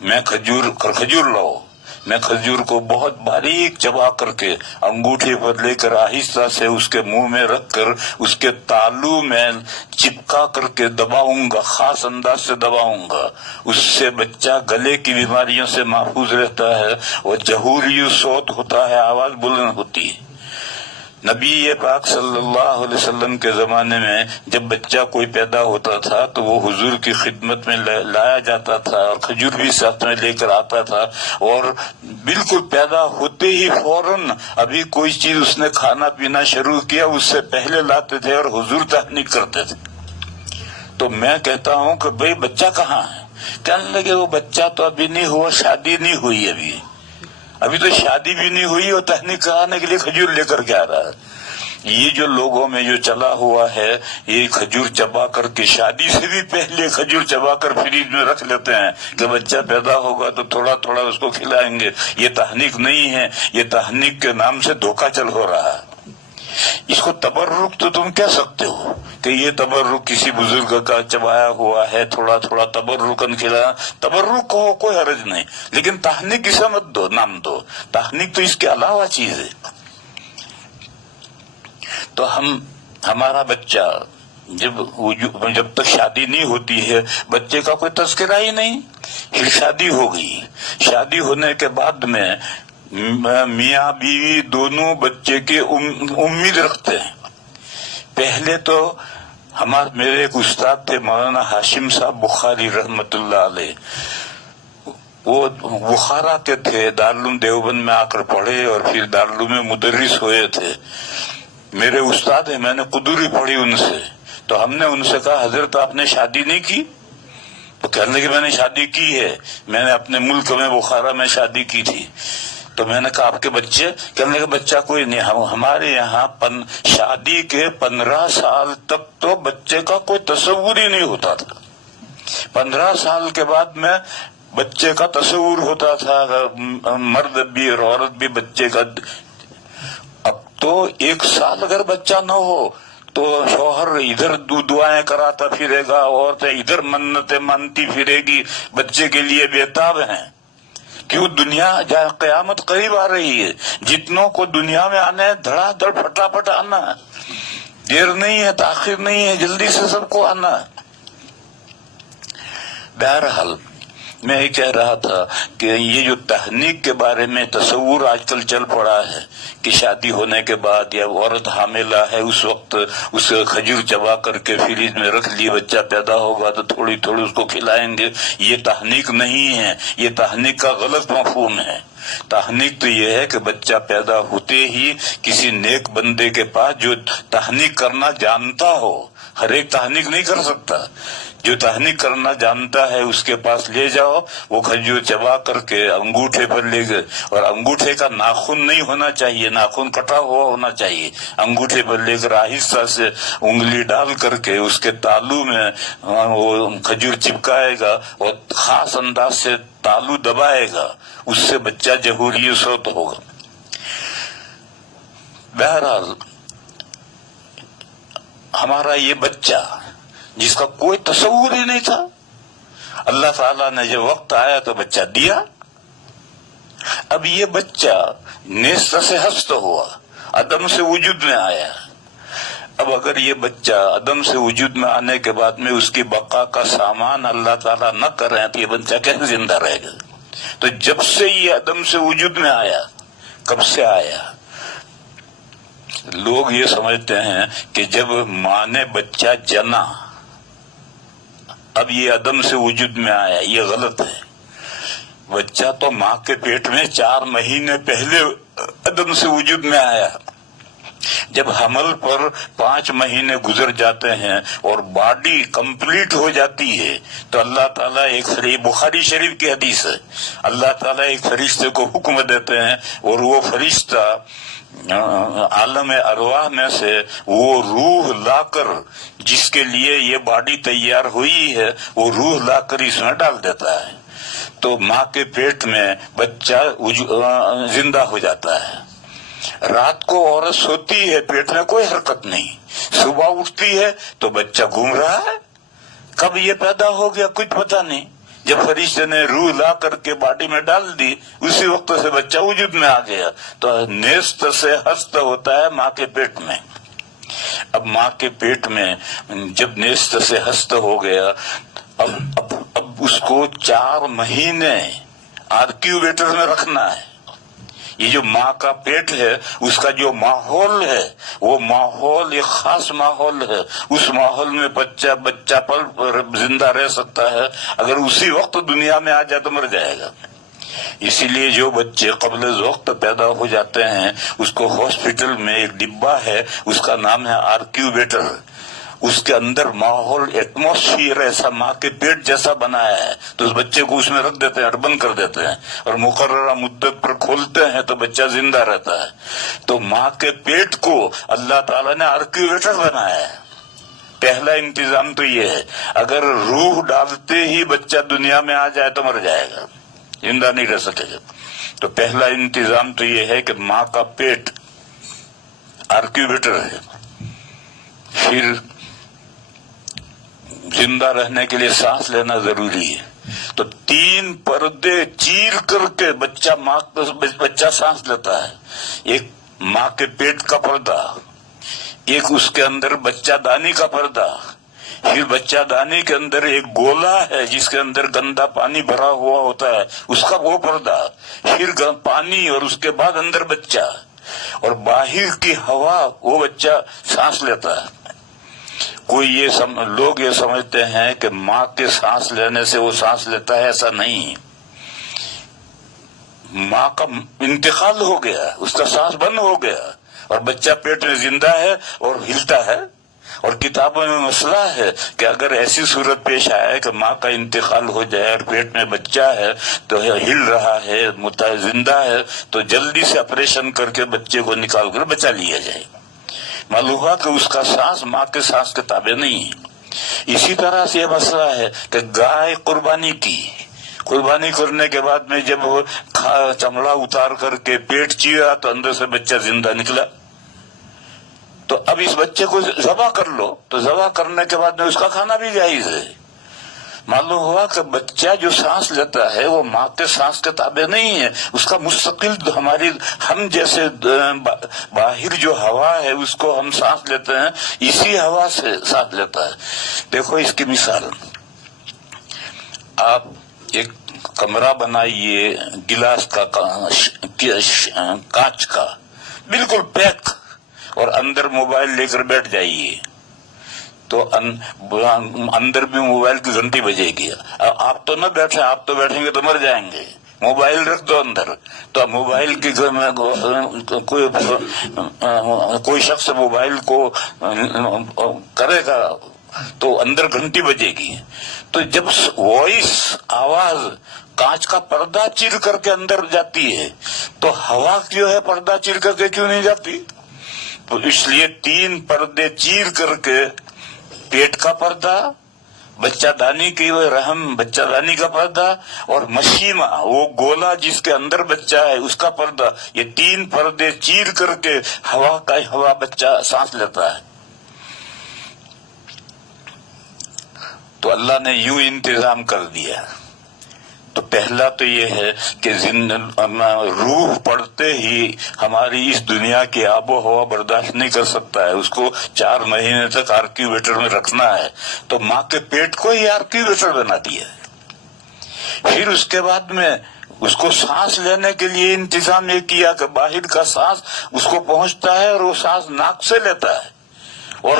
میں کھجور لاؤ. میں کھجور کو بہت باریک چبا کر کے انگوٹھے پر لے کر آہستہ سے اس کے منہ میں رکھ کر اس کے تالو میں چپکا کر کے دباؤں گا, خاص انداز سے دباؤں گا. اس سے بچہ گلے کی بیماریوں سے محفوظ رہتا ہے, اور جہوری صوت ہوتا ہے, آواز بلند ہوتی ہے. نبی پاک صلی اللہ علیہ وسلم کے زمانے میں جب بچہ کوئی پیدا ہوتا تھا تو وہ حضور کی خدمت میں لایا جاتا تھا, اور کھجور بھی ساتھ میں لے کر آتا تھا, اور بالکل پیدا ہوتے ہی فوراً ابھی کوئی چیز اس نے کھانا پینا شروع کیا اس سے پہلے لاتے تھے اور حضور تہنیک کرتے تھے. تو میں کہتا ہوں کہ بھئی بچہ کہاں ہے؟ کہنے لگے وہ بچہ تو ابھی نہیں ہوا, شادی نہیں ہوئی, ابھی تو شادی بھی نہیں ہوئی اور تہنیک کرانے کے لیے کھجور لے کر کے آ رہا ہے. یہ جو لوگوں میں جو چلا ہوا ہے, یہ کھجور چبا کر کے شادی سے بھی پہلے کھجور چبا کر فریج میں رکھ لیتے ہیں کہ بچہ پیدا ہوگا تو تھوڑا تھوڑا اس کو کھلائیں گے. یہ تہنیک نہیں ہے, یہ تہنیک کے نام سے دھوکہ چل ہو رہا ہے. اس کو تبرک تو تم کہہ سکتے ہو کہ یہ تبرک کسی بزرگ کا چبایا ہوا ہے, تھوڑا تھوڑا تبرکن کھلایا, تبرک کو کوئی حرج نہیں, لیکن تہنیک اسے مت دو, نام دو. تہنیک تو اس کے علاوہ چیز ہے. تو ہمارا بچہ جب تک شادی نہیں ہوتی ہے بچے کا کوئی تذکرہ ہی نہیں. پھر شادی ہو گئی, شادی ہونے کے بعد میں میاں بیوی دونوں بچے کی امید رکھتے ہیں. پہلے تو میرے ایک استاد تھے مولانا ہاشم صاحب بخاری رحمت اللہ علیہ, وہ بخارا کے تھے, دارالعلوم دیوبند میں آ کر پڑھے اور پھر دارالعلوم میں مدرس ہوئے تھے. میرے استاد ہیں, میں نے قدوری پڑھی ان سے. تو ہم نے ان سے کہا حضرت آپ نے شادی نہیں کی؟ تو کہنے لگے میں نے شادی کی ہے, میں نے اپنے ملک میں بخارا میں شادی کی تھی. تو میں نے کہا آپ کے بچے؟ کہنے لگے بچہ کوئی نہیں. ہمارے یہاں شادی کے 15 سال تک تو بچے کا کوئی تصور ہی نہیں ہوتا تھا. 15 سال کے بعد میں بچے کا تصور ہوتا تھا, مرد بھی اور عورت بھی بچے کا. اب تو 1 سال اگر بچہ نہ ہو تو شوہر ادھر دعائیں کراتا پھرے گا, عورتیں ادھر منتیں مانتی پھرے گی, بچے کے لیے بےتاب ہیں. کیوں؟ دنیا قیامت قریب آ رہی ہے, جتنوں کو دنیا میں آنا ہے دھڑا دھڑ پھٹافٹ آنا ہے, دیر نہیں ہے, تاخیر نہیں ہے, جلدی سے سب کو آنا ہے. بہرحال میں یہ کہہ رہا تھا کہ یہ جو تہنیک کے بارے میں تصور آج کل چل پڑا ہے کہ شادی ہونے کے بعد یا عورت حاملہ ہے اس وقت اس کھجور چبا کر کے فریج میں رکھ لی, بچہ پیدا ہوگا تو تھوڑی تھوڑی اس کو کھلائیں گے, یہ تہنیک نہیں ہے, یہ تہنیک کا غلط مفہوم ہے. تہنیک تو یہ ہے کہ بچہ پیدا ہوتے ہی کسی نیک بندے کے پاس جو تہنیک کرنا جانتا ہو, ہر ایک تہنیک نہیں کر سکتا, جو تہنیک کرنا جانتا ہے اس کے پاس لے جاؤ, وہ کھجور چبا کر کے انگوٹھے پر لے گئے, اور انگوٹھے کا ناخن نہیں ہونا چاہیے, ناخن کٹا ہوا ہونا چاہیے. انگوٹھے پر لے کر آہستہ سے انگلی ڈال کر کے اس کے تالو میں وہ کھجور چپکائے گا اور خاص انداز سے تالو دبائے گا, اس سے بچہ جہوری صوت ہوگا. بہرحال ہمارا یہ بچہ جس کا کوئی تصور ہی نہیں تھا, اللہ تعالیٰ نے جب وقت آیا تو بچہ دیا. اب یہ بچہ نیست سے ہست ہوا, عدم سے وجود میں آیا. اب اگر یہ بچہ عدم سے وجود میں آنے کے بعد میں اس کی بقا کا سامان اللہ تعالیٰ نہ کر رہے ہیں تو یہ بچہ کیسے زندہ رہے گا؟ تو جب سے یہ عدم سے وجود میں آیا, کب سے آیا؟ لوگ یہ سمجھتے ہیں کہ جب ماں نے بچہ جنا اب یہ عدم سے وجود میں آیا, یہ غلط ہے. بچہ تو ماں کے پیٹ میں 4 مہینے پہلے عدم سے وجود میں آیا. جب حمل پر 5 مہینے گزر جاتے ہیں اور باڈی کمپلیٹ ہو جاتی ہے تو اللہ تعالیٰ بخاری شریف کی حدیث ہے، اللہ تعالیٰ ایک فرشتے کو حکم دیتے ہیں اور وہ فرشتہ عالم ارواح میں سے وہ روح لا کر، جس کے لیے یہ باڈی تیار ہوئی ہے، وہ روح لا کر اس میں ڈال دیتا ہے، تو ماں کے پیٹ میں بچہ زندہ ہو جاتا ہے۔ رات کو عورت سوتی ہے، پیٹ میں کوئی حرکت نہیں، صبح اٹھتی ہے تو بچہ گھوم رہا ہے، کب یہ پیدا ہو گیا کچھ پتا نہیں، جب فرشتے نے روح لا کر کے باڈی میں ڈال دی اسی وقت سے بچہ وجود میں آ گیا۔ تو نیست سے ہست ہوتا ہے ماں کے پیٹ میں۔ اب ماں کے پیٹ میں جب نیست سے ہست ہو گیا، اب اس کو 4 مہینے آرکیوویٹر میں رکھنا ہے۔ یہ جو ماں کا پیٹ ہے اس کا جو ماحول ہے وہ ماحول ایک خاص ماحول ہے، اس ماحول میں بچہ پر زندہ رہ سکتا ہے، اگر اسی وقت دنیا میں آ جائے تو مر جائے گا۔ اسی لیے جو بچے قبل وقت پیدا ہو جاتے ہیں اس کو ہاسپٹل میں ایک ڈبہ ہے، اس کا نام ہے آرکیوویٹر، اس کے اندر ماحول ایٹماسفیئر ایسا ماں کے پیٹ جیسا بنایا ہے، تو اس بچے کو اس میں رکھ دیتے ہیں، بند کر دیتے ہیں اور مقررہ مدت پر کھولتے ہیں تو بچہ زندہ رہتا ہے۔ تو ماں کے پیٹ کو اللہ تعالیٰ نے آرکیوویٹر بنایا ہے۔ پہلا انتظام تو یہ ہے، اگر روح ڈالتے ہی بچہ دنیا میں آ جائے تو مر جائے گا، زندہ نہیں رہ سکے گا۔ تو پہلا انتظام تو یہ ہے کہ ماں کا پیٹ آرکیوویٹر ہے۔ پھر زندہ رہنے کے لیے سانس لینا ضروری ہے، تو 3 پردے چیر کر کے بچہ سانس لیتا ہے۔ ایک ماں کے پیٹ کا پردہ، ایک اس کے اندر بچہ دانی کا پردہ، پھر بچہ دانی کے اندر ایک گولا ہے جس کے اندر گندا پانی بھرا ہوا ہوتا ہے، اس کا وہ پردہ، پھر پانی اور اس کے بعد اندر بچہ، اور باہر کی ہوا وہ بچہ سانس لیتا ہے۔ لوگ یہ سمجھتے ہیں کہ ماں کے سانس لینے سے وہ سانس لیتا ہے، ایسا نہیں۔ ماں کا انتقال ہو گیا، اس کا سانس بند ہو گیا اور بچہ پیٹ میں زندہ ہے اور ہلتا ہے، اور کتابوں میں مسئلہ ہے کہ اگر ایسی صورت پیش آئے کہ ماں کا انتقال ہو جائے اور پیٹ میں بچہ ہے تو ہل رہا ہے، زندہ ہے، تو جلدی سے آپریشن کر کے بچے کو نکال کر بچا لیا جائے۔ معلوم ہوا کہ اس کا سانس ماں کے سانس کے تابع نہیں ہے۔ اسی طرح سے یہ مسئلہ ہے کہ گائے قربانی کرنے کے بعد میں جب چمڑا اتار کر کے پیٹ چیرا تو اندر سے بچہ زندہ نکلا، تو اب اس بچے کو ذبح کر لو، تو ذبح کرنے کے بعد میں اس کا کھانا بھی جائز ہے۔ معلوم ہوا کہ بچہ جو سانس لیتا ہے وہ ماں کے سانس کے تابع نہیں ہے، اس کا مستقل ہم جیسے باہر جو ہوا ہے اس کو ہم سانس لیتے ہیں، اسی ہوا سے سانس لیتا ہے۔ دیکھو اس کی مثال، آپ ایک کمرہ بنائیے گلاس کا، کانچ کا، بالکل پیک، اور اندر موبائل لے کر بیٹھ جائیے تو اندر بھی موبائل کی گھنٹی بجے گی۔ آپ تو نہ بیٹھیں، آپ تو بیٹھیں گے تو مر جائیں گے، موبائل رکھ دو اندر، تو موبائل کی کوئی شخص موبائل کو کرے گا تو اندر گھنٹی بجے گی، تو جب وائس آواز کانچ کا پردہ چیر کر کے اندر جاتی ہے تو ہوا جو ہے پردہ چیر کر کے کیوں نہیں جاتی؟ تو اس لیے 3 پردے چیر کر کے پیٹ کا پردہ، بچہ دانی کی رحم بچہ دانی کا پردہ، اور مشیمہ وہ گولا جس کے اندر بچہ ہے اس کا پردہ، یہ 3 پردے چیر کر کے ہوا بچہ سانس لیتا ہے۔ تو اللہ نے یوں انتظام کر دیا۔ تو پہلا تو یہ ہے کہ روح پڑتے ہی ہماری اس دنیا کی آب و ہوا برداشت نہیں کر سکتا ہے، اس کو 4 مہینے تک آرکیوویٹر میں رکھنا ہے، تو ماں کے پیٹ کو ہی آرکیوویٹر بنا دیا ہے۔ پھر اس کے بعد میں اس کو سانس لینے کے لیے انتظام یہ کیا کہ باہر کا سانس اس کو پہنچتا ہے اور وہ سانس ناک سے لیتا ہے اور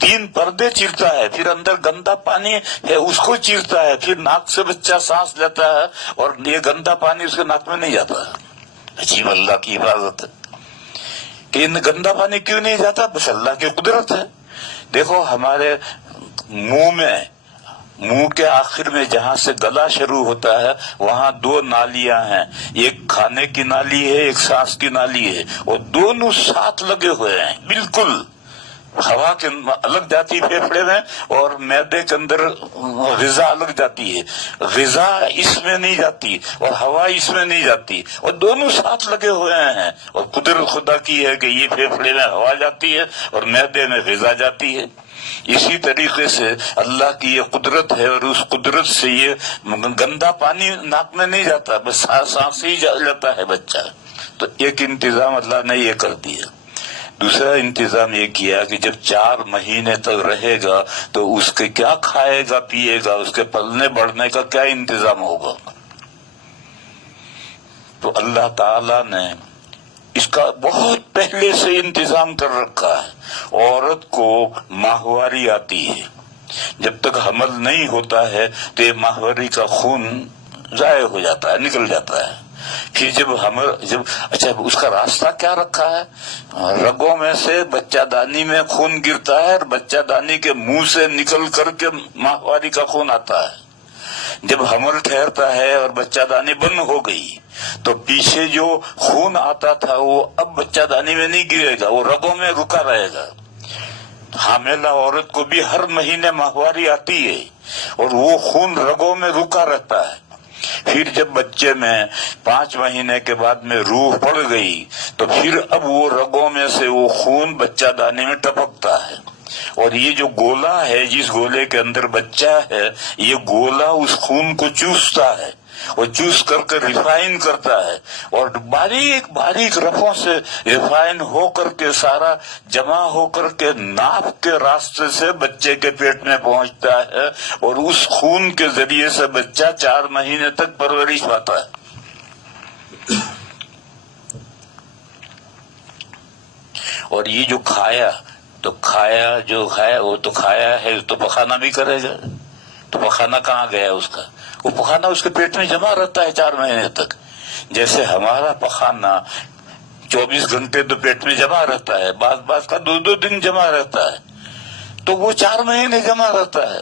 3 پردے چیرتا ہے، پھر اندر گندا پانی ہے اس کو چیرتا ہے، پھر ناک سے بچہ سانس لیتا ہے اور یہ گندا پانی اس کے ناک میں نہیں جاتا ہے۔ عجیب اللہ کی حفاظت ہے۔ کہ گندا پانی کیوں نہیں جاتا؟ بس اللہ کی قدرت ہے. دیکھو ہمارے منہ کے آخر میں جہاں سے گلا شروع ہوتا ہے وہاں 2 نالیاں ہیں، ایک کھانے کی نالی ہے، ایک سانس کی نالی ہے، اور دونوں ساتھ لگے ہوئے ہیں بالکل. ہوا کے الگ جاتی ہے پھیپھڑے میں، اور معدے کے اندر غذا الگ جاتی ہے. غذا اس میں نہیں جاتی اور ہوا اس میں نہیں جاتی، اور دونوں ساتھ لگے ہوئے ہیں. اور قدرت خدا کی ہے کہ یہ پھیپھڑے میں ہوا جاتی ہے اور معدے میں غذا جاتی ہے. اسی طریقے سے اللہ کی یہ قدرت ہے، اور اس قدرت سے یہ گندا پانی ناک میں نہیں جاتا، بس سانس ہی جاتا ہے بچہ. تو ایک انتظام اللہ نے یہ کر دیا. دوسرا انتظام یہ کیا کہ جب 4 مہینے تک رہے گا تو اس کے کیا کھائے گا پیے گا، اس کے پلنے بڑھنے کا کیا انتظام ہوگا. تو اللہ تعالی نے اس کا بہت پہلے سے انتظام کر رکھا ہے. عورت کو ماہواری آتی ہے، جب تک حمل نہیں ہوتا ہے تو یہ ماہواری کا خون ضائع ہو جاتا ہے، نکل جاتا ہے. پھر جب اچھا اس کا راستہ کیا رکھا ہے؟ رگوں میں سے بچہ دانی میں خون گرتا ہے، اور بچہ دانی کے منہ سے نکل کر کے ماہواری کا خون آتا ہے. جب حمل ٹھہرتا ہے اور بچہ دانی بند ہو گئی تو پیچھے جو خون آتا تھا وہ اب بچہ دانی میں نہیں گرے گا، وہ رگوں میں رکا رہے گا. حاملہ عورت کو بھی ہر مہینے ماہواری آتی ہے اور وہ خون رگوں میں رکا رہتا ہے. پھر جب بچے میں 5 مہینے کے بعد میں روح پڑ گئی تو پھر اب وہ رگوں میں سے وہ خون بچہ دانے میں ٹپکتا ہے. اور یہ جو گولا ہے، جس گولے کے اندر بچہ ہے، یہ گولا اس خون کو چوستا ہے اور چوس کر کے ریفائن کرتا ہے، اور باریک باریک رفوں سے ریفائن ہو کر کے سارا جمع ہو کر کے ناف کے راستے سے بچے کے پیٹ میں پہنچتا ہے، اور اس خون کے ذریعے سے بچہ 4 مہینے تک پرورش پاتا ہے. اور یہ جو کھایا جو ہے وہ تو کھایا ہے، تو پخانا بھی کرے گا. تو پخانا کہاں گیا اس کا؟ وہ پخانا اس کے پیٹ میں جمع رہتا ہے 4 مہینے تک. جیسے ہمارا پخانا 24 گھنٹے تو پیٹ میں جمع رہتا ہے، بعض کا 2 دن جمع رہتا ہے، تو وہ 4 مہینے جمع رہتا ہے.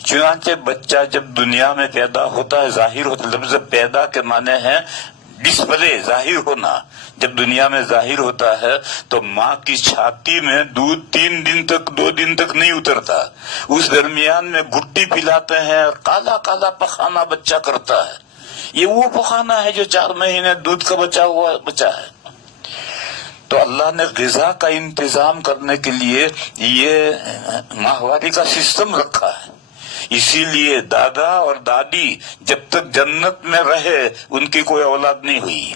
چنانچہ بچہ جب دنیا میں پیدا ہوتا ہے، ظاہر ہوتا ہے، لفظ پیدا کے معنی ہے ڈسپلے، ظاہر ہونا. جب دنیا میں ظاہر ہوتا ہے تو ماں کی چھاتی میں دودھ 2 دن تک نہیں اترتا. اس درمیان میں گھٹی پلاتے ہیں اور کالا کالا پخانا بچہ کرتا ہے. یہ وہ پخانا ہے جو 4 مہینے دودھ کا بچا ہوا بچہ ہے. تو اللہ نے غذا کا انتظام کرنے کے لیے یہ ماہواری کا سسٹم رکھا ہے. اسی لیے دادا اور دادی جب تک جنت میں رہے ان کی کوئی اولاد نہیں ہوئی،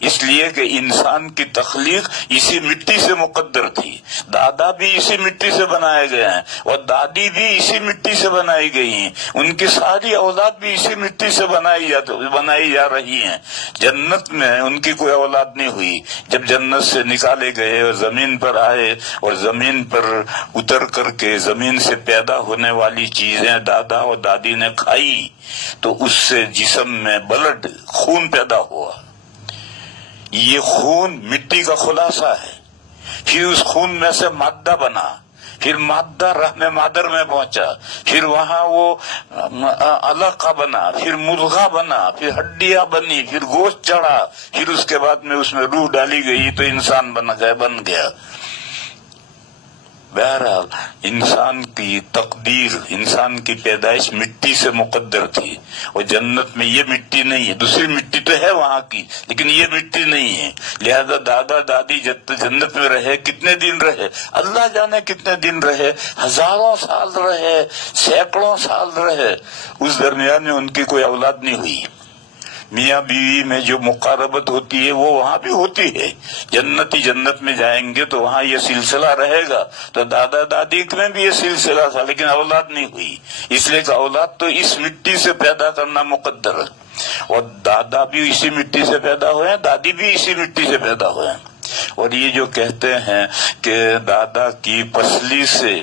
اس لیے کہ انسان کی تخلیق اسی مٹی سے مقدر تھی. دادا بھی اسی مٹی سے بنائے گئے ہیں اور دادی بھی اسی مٹی سے بنائی گئی ہیں. ان کی ساری اولاد بھی اسی مٹی سے بنائی جا رہی ہیں. جنت میں ان کی کوئی اولاد نہیں ہوئی. جب جنت سے نکالے گئے اور زمین پر آئے اور زمین پر اتر کر کے زمین سے پیدا ہونے والی چیزیں دادا اور دادی نے کھائی تو اس سے جسم میں بلڈ، خون پیدا ہوا. یہ خون مٹی کا خلاصہ ہے. پھر اس خون میں سے مادہ بنا، پھر مادہ رحم مادر میں پہنچا، پھر وہاں وہ علقہ بنا، پھر مرغا بنا، پھر ہڈیاں بنی، پھر گوشت چڑھا، پھر اس کے بعد میں اس میں روح ڈالی گئی تو انسان بن گیا. بہرحال انسان کی تقدیر، انسان کی پیدائش مٹی سے مقدر تھی. اور جنت میں یہ مٹی نہیں ہے، دوسری مٹی تو ہے وہاں کی لیکن یہ مٹی نہیں ہے. لہذا دادا دادی جنت میں رہے، کتنے دن رہے اللہ جانے، کتنے دن رہے، ہزاروں سال رہے، سینکڑوں سال رہے. اس درمیان میں ان کی کوئی اولاد نہیں ہوئی. میاں بیوی میں جو مقاربت ہوتی ہے وہ وہاں بھی ہوتی ہے. جنت میں جائیں گے تو وہاں یہ سلسلہ رہے گا. تو دادا دادی میں بھی یہ سلسلہ تھا لیکن اولاد نہیں ہوئی، اس لیے کہ اولاد تو اس مٹی سے پیدا کرنا مقدر ہے. اور دادا بھی اسی مٹی سے پیدا ہوئے ہیں، دادی بھی اسی مٹی سے پیدا ہوئے ہیں. اور یہ جو کہتے ہیں کہ دادا کی پسلی سے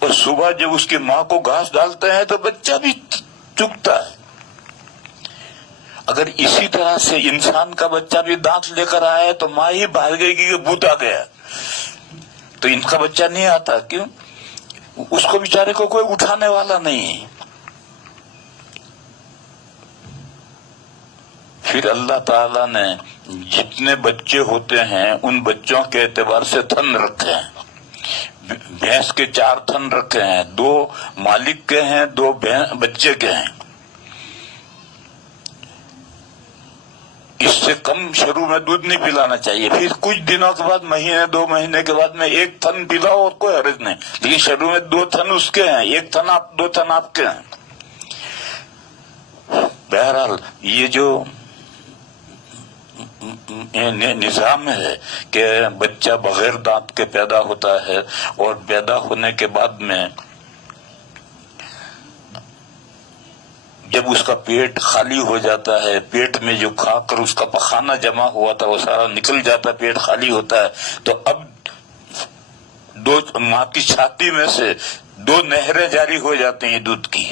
اور صبح جب اس کی ماں کو گھاس ڈالتے ہیں تو بچہ بھی چگتا ہے. اگر اسی طرح سے انسان کا بچہ بھی دانت لے کر آئے تو ماں ہی بھاگے گی کہ بھوت آ گیا. تو ان کا بچہ نہیں آتا. کیوں؟ اس کو بیچارے کو کوئی اٹھانے والا نہیں. پھر اللہ تعالیٰ نے جتنے بچے ہوتے ہیں ان بچوں کے اعتبار سے تھن رکھے ہیں. بھینس کے 4 تھن رکھے ہیں، 2 مالک کے ہیں، 2 بچے کے ہیں. اس سے کم شروع میں دودھ نہیں پلانا چاہیے. پھر کچھ دنوں کے بعد، مہینے 2 مہینے کے بعد میں 1 تھن پلاؤ اور کوئی حرج نہیں. لیکن شروع میں 2 تھن اس کے ہیں، 1 تھن 2 تھن آپ کے ہیں. بہرحال یہ جو نظام ہے کہ بچہ بغیر دانت کے پیدا ہوتا ہے اور پیدا ہونے کے بعد میں جب اس کا پیٹ خالی ہو جاتا ہے، پیٹ میں جو کھا کر اس کا پخانہ جمع ہوا تھا وہ سارا نکل جاتا ہے، پیٹ خالی ہوتا ہے، تو اب 2 ماں کی چھاتی میں سے 2 نہریں جاری ہو جاتی ہیں دودھ کی.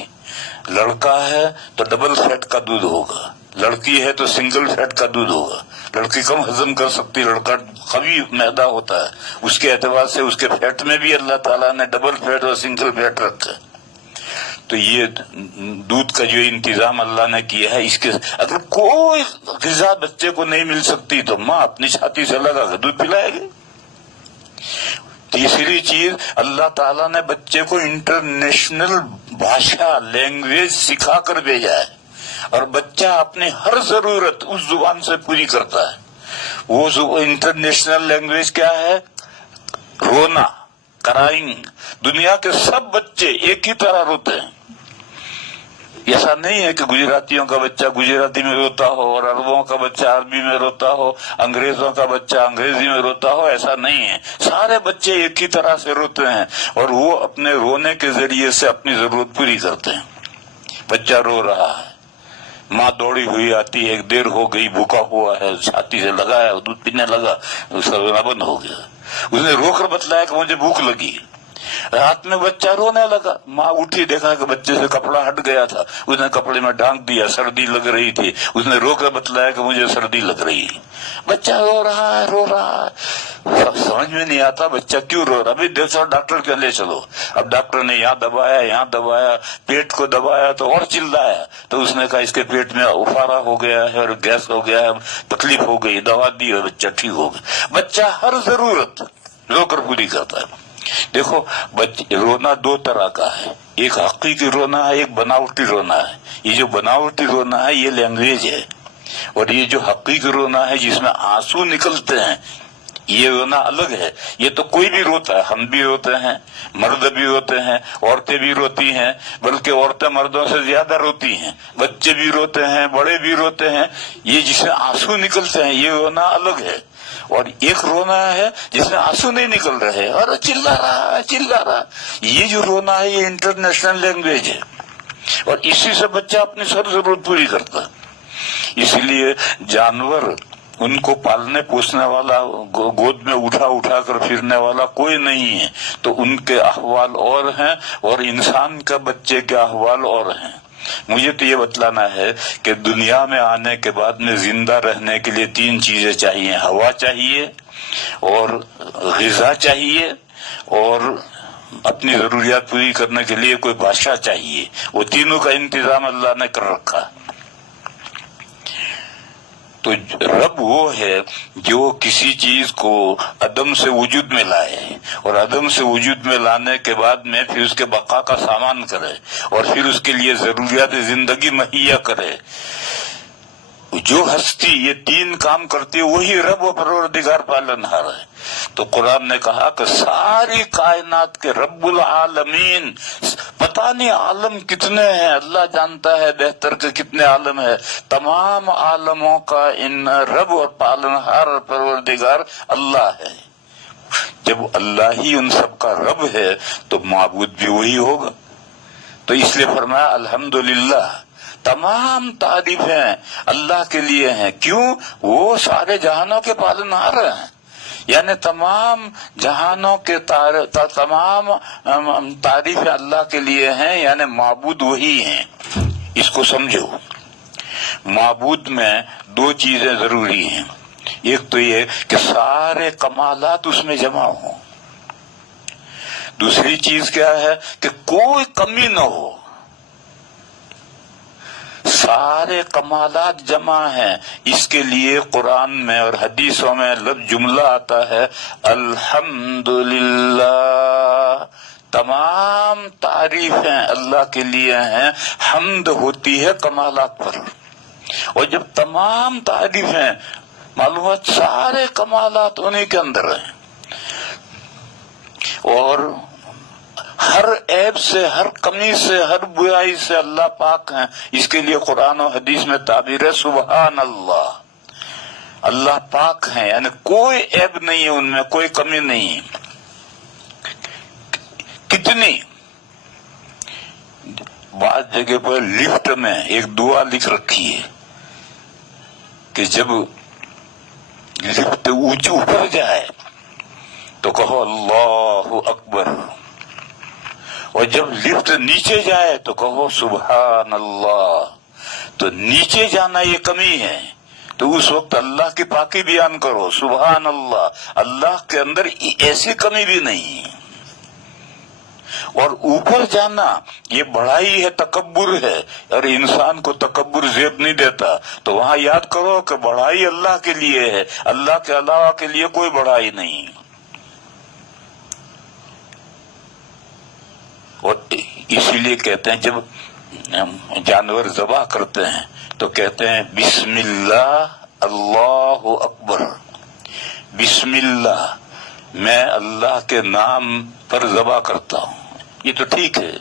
لڑکا ہے تو ڈبل فیٹ کا دودھ ہوگا، لڑکی ہے تو سنگل فیٹ کا دودھ ہوگا. لڑکی کم ہضم کر سکتی، لڑکا قوی معدہ ہوتا ہے، اس کے اعتبار سے اس کے فیٹ میں بھی اللہ تعالیٰ نے ڈبل فیٹ اور سنگل فیٹ رکھا. تو یہ دودھ کا جو انتظام اللہ نے کیا ہے، اس کے اگر کوئی غذا بچے کو نہیں مل سکتی تو ماں اپنی چھاتی سے لگا کر دودھ پلائے گی. تیسری چیز، اللہ تعالیٰ نے بچے کو انٹرنیشنل بھاشا لینگویج سکھا کر بھیجا ہے، اور بچہ اپنی ہر ضرورت اس زبان سے پوری کرتا ہے. وہ انٹرنیشنل لینگویج کیا ہے؟ رونا، کرائنگ. دنیا کے سب بچے ایک ہی طرح روتے ہیں. ایسا نہیں ہے کہ گجراتیوں کا بچہ گجراتی میں روتا ہو اور عربوں کا بچہ عربی میں روتا ہو، انگریزوں کا بچہ انگریزی میں روتا ہو. ایسا نہیں ہے. سارے بچے ایک ہی طرح سے روتے ہیں اور وہ اپنے رونے کے ذریعے سے اپنی ضرورت پوری کرتے ہیں. بچہ رو رہا ہے، ماں دوڑی ہوئی آتی ہے، ایک دیر ہو گئی، بھوکا ہوا ہے، چھاتی سے لگایا، دودھ پینے لگا، اس کا رونا بند ہو گیا. اس نے رو کر بتلایا کہ مجھے بھوک لگی. رات میں بچہ رونے لگا، ماں اٹھی، دیکھا کہ بچے سے کپڑا ہٹ گیا تھا، اس نے کپڑے میں ڈھانک دیا، سردی لگ رہی تھی، اس نے رو کر بتلایا کہ مجھے سردی لگ رہی ہے. بچہ رو رہا ہے. سب سمجھ میں نہیں آتا بچہ کیوں رو رہا. ابھی دیکھو ڈاکٹر کے لے چلو. اب ڈاکٹر نے یہاں دبایا، یہاں دبایا، پیٹ کو دبایا تو اور چلایا. تو اس نے کہا اس کے پیٹ میں افارا ہو گیا ہے اور گیس ہو گیا ہے، تکلیف ہو گئی، دوا دی اور بچہ ٹھیک ہو گیا. بچہ ہر ضرورت رو کر پوری کرتا ہے. دیکھو رونا 2 طرح کا ہے، ایک حقیقی رونا ہے، ایک بناوٹی رونا ہے. یہ جو بناوٹی رونا ہے یہ لینگویج ہے، اور یہ جو حقیقی رونا ہے جس میں آنسو نکلتے ہیں یہ رونا الگ ہے. یہ تو کوئی بھی روتا ہے، ہم بھی روتے ہیں، مرد بھی روتے ہیں، عورتیں بھی روتی ہیں، بلکہ عورتیں مردوں سے زیادہ روتی ہیں، بچے بھی روتے ہیں، بڑے بھی روتے ہیں. یہ جس میں آنسو نکلتے ہیں یہ رونا الگ ہے. اور ایک رونا ہے جس میں آنسو نہیں نکل رہے اور چلا رہا. یہ جو رونا ہے یہ انٹرنیشنل لینگویج ہے، اور اسی سے بچہ اپنی سب ضرورت پوری کرتا ہے. اسی لیے جانور، ان کو پالنے پوسنے والا، گود میں اٹھا کر پھرنے والا کوئی نہیں ہے، تو ان کے احوال اور ہیں اور انسان کا بچے کے احوال اور ہیں. مجھے تو یہ بتلانا ہے کہ دنیا میں آنے کے بعد میں زندہ رہنے کے لیے 3 چیزیں چاہیے: ہوا چاہیے، اور غذا چاہیے، اور اپنی ضروریات پوری کرنے کے لیے کوئی بادشاہ چاہیے. وہ تینوں کا انتظام اللہ نے کر رکھا. تو رب وہ ہے جو کسی چیز کو عدم سے وجود میں لائے، اور عدم سے وجود میں لانے کے بعد میں پھر اس کے بقا کا سامان کرے، اور پھر اس کے لیے ضروریات زندگی مہیا کرے. جو ہستی یہ 3 کام کرتی ہے وہی رب و پروردگار پالنہار ہے. تو قرآن نے کہا کہ ساری کائنات کے رب العالمین، پتہ نہیں عالم کتنے ہیں، اللہ جانتا ہے بہتر کہ کتنے عالم ہے. تمام عالموں کا ان رب اور پالنہار اور پروردگار اللہ ہے. جب اللہ ہی ان سب کا رب ہے تو معبود بھی وہی ہوگا. تو اس لیے فرمایا الحمدللہ، تمام تعریفیں اللہ کے لیے ہیں. کیوں؟ وہ سارے جہانوں کے پالنہار ہیں. یعنی تمام جہانوں کے تمام تعریفیں اللہ کے لیے ہیں، یعنی معبود وہی ہیں۔ اس کو سمجھو، معبود میں دو چیزیں ضروری ہیں، ایک تو یہ کہ سارے کمالات اس میں جمع ہوں، دوسری چیز کیا ہے کہ کوئی کمی نہ ہو، سارے کمالات جمع ہیں۔ اس کے لیے قرآن میں اور حدیثوں میں لفظ جملہ آتا ہے الحمدللہ، تمام تعریفیں اللہ کے لیے ہیں، حمد ہوتی ہے کمالات پر۔ اور جب تمام تعریفیں معلومات، سارے کمالات انہیں کے اندر ہیں، اور ہر عیب سے، ہر کمی سے، ہر برائی سے اللہ پاک ہیں۔ اس کے لیے قرآن و حدیث میں تعبیر ہے سبحان اللہ، اللہ پاک ہیں، یعنی کوئی عیب نہیں ہے ان میں، کوئی کمی نہیں۔ کتنی بعض جگہ پر لفٹ میں ایک دعا لکھ رکھی ہے کہ جب لفٹ اونچی اوپر جائے تو کہو اللہ اکبر، اور جب لفٹ نیچے جائے تو کہو سبحان اللہ۔ تو نیچے جانا یہ کمی ہے، تو اس وقت اللہ کی پاکی بیان کرو سبحان اللہ، اللہ کے اندر ایسی کمی بھی نہیں۔ اور اوپر جانا یہ بڑائی ہے، تکبر ہے، اور انسان کو تکبر زیب نہیں دیتا۔ تو وہاں یاد کرو کہ بڑائی اللہ کے لیے ہے، اللہ کے علاوہ کے لیے کوئی بڑائی نہیں۔ اور اسی لیے کہتے ہیں جب جانور ذبح کرتے ہیں تو کہتے ہیں بسم اللہ اللہ اکبر، بسم اللہ، میں اللہ کے نام پر ذبح کرتا ہوں۔ یہ تو ٹھیک ہے،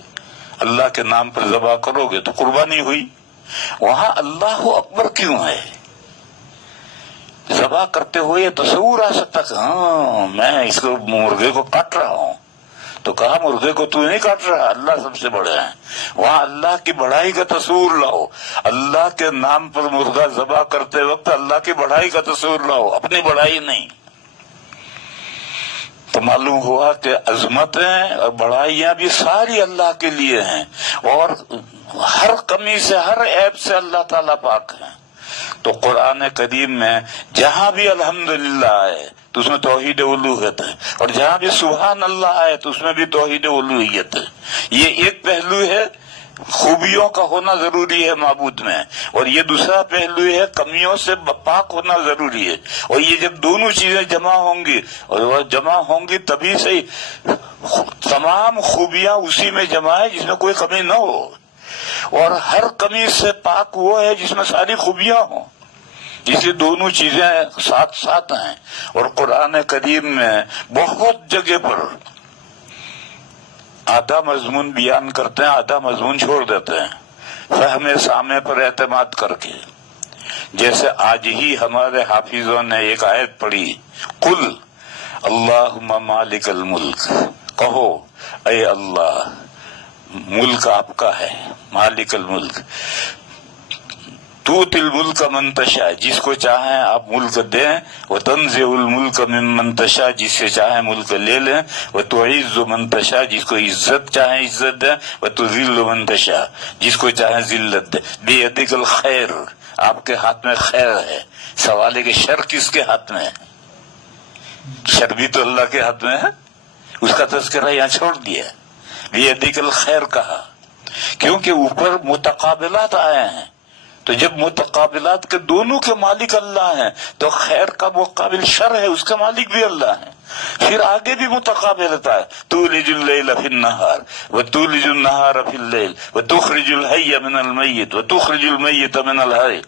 اللہ کے نام پر ذبح کرو گے تو قربانی ہوئی۔ وہاں اللہ اکبر کیوں ہے؟ ذبح کرتے ہوئے یہ تصور آ سکتا کہ ہاں میں اس کو مرغے کو کاٹ رہا ہوں، تو کہا مرغے کو تو نہیں کاٹ رہا، اللہ سب سے بڑے ہیں۔ وہاں اللہ کی بڑائی کا تصور لاؤ، اللہ کے نام پر مرغا ذبح کرتے وقت اللہ کی بڑائی کا تصور لاؤ، اپنی بڑائی نہیں۔ تو معلوم ہوا کہ عظمتیں اور بڑائیاں بھی ساری اللہ کے لیے ہیں، اور ہر کمی سے، ہر عیب سے اللہ تعالیٰ پاک ہیں۔ تو قرآن کریم میں جہاں بھی الحمدللہ آئے تو اس میں توحید الوہیت ہے، اور جہاں بھی سبحان اللہ آئے تو اس میں بھی توحید الوہیت ہے۔ یہ ایک پہلو ہے، خوبیوں کا ہونا ضروری ہے معبود میں، اور یہ دوسرا پہلو ہے کمیوں سے پاک ہونا ضروری ہے۔ اور یہ جب دونوں چیزیں جمع ہوں گی، اور وہ جمع ہوں گی تبھی سے تمام خوبیاں اسی میں جمع ہے جس میں کوئی کمی نہ ہو، اور ہر کمی سے پاک وہ ہے جس میں ساری خوبیاں ہوں۔ اس لیے دونوں چیزیں ساتھ ساتھ ہیں۔ اور قرآن کریم میں بہت جگہ پر آدھا مضمون بیان کرتے ہیں، آدھا مضمون چھوڑ دیتے ہیں، فہم سامع پر اعتماد کر کے۔ جیسے آج ہی ہمارے حافظوں نے ایک آیت پڑھی، قل اللہم مالک الملک، کہو اے اللہ ملک آپ کا ہے، مالک الملک، توتی الملک من تشاء، جس کو چاہیں آپ ملک دیں، وتنزع الملک ممن تشاء، جس سے چاہیں ملک لے لیں، وتعز من تشاء، جس کو عزت چاہیں عزت دیں، وتذل من تشاء، جس کو چاہیں ذلت دیں، بیدک الخیر، آپ کے ہاتھ میں خیر ہے۔ سوال ہے کہ شر کس کے ہاتھ میں ہے؟ شر بھی تو اللہ کے ہاتھ میں ہے، اس کا تذکرہ یہاں چھوڑ دیا، بیدک الخیر کہا، کیونکہ اوپر متقابلات آئے ہیں۔ تو جب متقابلات کے دونوں کے مالک اللہ ہیں تو خیر کا مقابل شر ہے، اس کا مالک بھی اللہ ہے۔ پھر آگے بھی متقابلت ہے، تولج اللیل فی النہار وتولج النہار فی اللیل وتخرج الحی من المیت وتخرج المیت من الحی،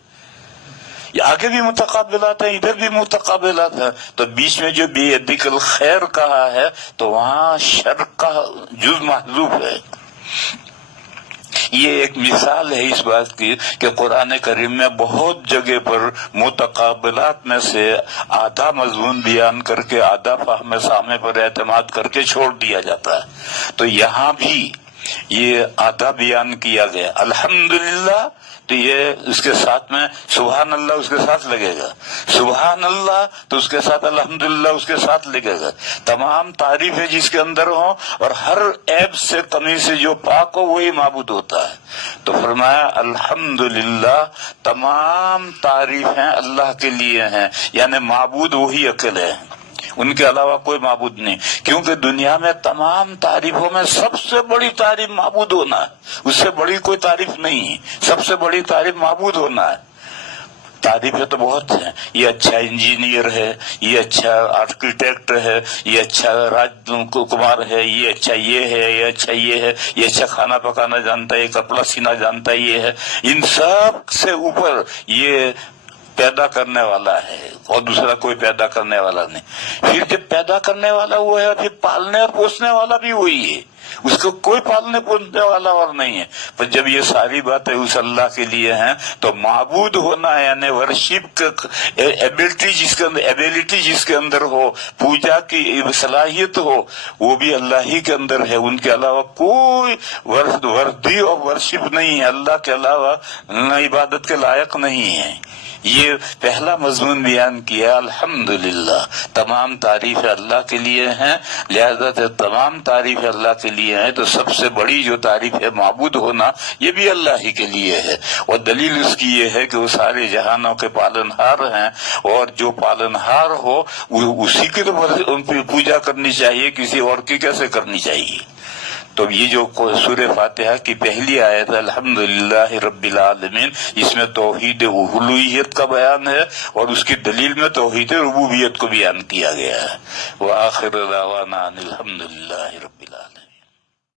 یہ آگے بھی متقابلات ہیں، ادھر بھی متقابلات ہیں۔ تو بیچ میں جو بیدک الخیر کہا ہے تو وہاں شر کا جز محذوف ہے۔ یہ ایک مثال ہے اس بات کی کہ قرآن کریم میں بہت جگہ پر متقابلات میں سے آدھا مضمون بیان کر کے آدھا فہم سامع پر اعتماد کر کے چھوڑ دیا جاتا ہے۔ تو یہاں بھی یہ آدھا بیان کیا گیا، الحمدللہ تو یہ اس کے ساتھ میں سبحان اللہ اس کے ساتھ لگے گا، سبحان اللہ تو اس کے ساتھ الحمدللہ اس کے ساتھ لگے گا، تمام تعریفیں جس کے اندر ہوں اور ہر عیب سے کمی سے جو پاک ہو وہی معبود ہوتا ہے۔ تو فرمایا الحمدللہ تمام تعریفیں اللہ کے لیے ہیں، یعنی معبود وہی اکیلے ہیں، ان کے علاوہ کوئی معبود نہیں، کیونکہ دنیا میں تمام تعریفوں میں سب سے بڑی تعریف معبود ہونا ہے، اس سے بڑی کوئی تعریف نہیں، سب سے بڑی تعریف معبود ہونا ہے۔ تعریفیں تو بہت ہیں، یہ اچھا انجینئر ہے، یہ اچھا آرکیٹیکٹ ہے، یہ اچھا راج کمار ہے، یہ اچھا یہ ہے، یہ اچھا یہ ہے، یہ اچھا کھانا پکانا جانتا ہے، یہ کپڑا سینا جانتا ہے، یہ ہے، ان سب سے اوپر یہ پیدا کرنے والا ہے اور دوسرا کوئی پیدا کرنے والا نہیں۔ پھر جب پیدا کرنے والا وہ ہے، پھر پالنے اور پوسنے والا بھی وہی ہے، اس کو کوئی پالنے پوسنے والا اور نہیں ہے۔ پر جب یہ ساری باتیں اس اللہ کے لیے ہیں تو معبود ہونا یعنی ورشپ ایبلٹی جس کے اندر ہو، پوجا کی صلاحیت ہو، وہ بھی اللہ ہی کے اندر ہے، ان کے علاوہ کوئی وردی اور ورشپ نہیں ہے، اللہ کے علاوہ عبادت کے لائق نہیں ہے۔ یہ پہلا مضمون بیان کیا الحمدللہ، تمام تعریفیں اللہ کے لیے ہیں، لہذا تمام تعریفیں اللہ کے لیے ہیں تو سب سے بڑی جو تعریف ہے معبود ہونا یہ بھی اللہ ہی کے لیے ہے، اور دلیل اس کی یہ ہے کہ وہ سارے جہانوں کے پالنہار ہیں، اور جو پالنہار ہو اسی کی تو پوجا کرنی چاہیے، کسی اور کی کیسے کرنی چاہیے۔ تو یہ جو سورہ فاتحہ کی پہلی آیت الحمدللہ رب العالمین، اس میں توحید الوہیت کا بیان ہے اور اس کی دلیل میں توحید ربوبیت کو بیان کیا گیا ہے۔ وآخر دعوانا ان الحمدللہ رب العالمین۔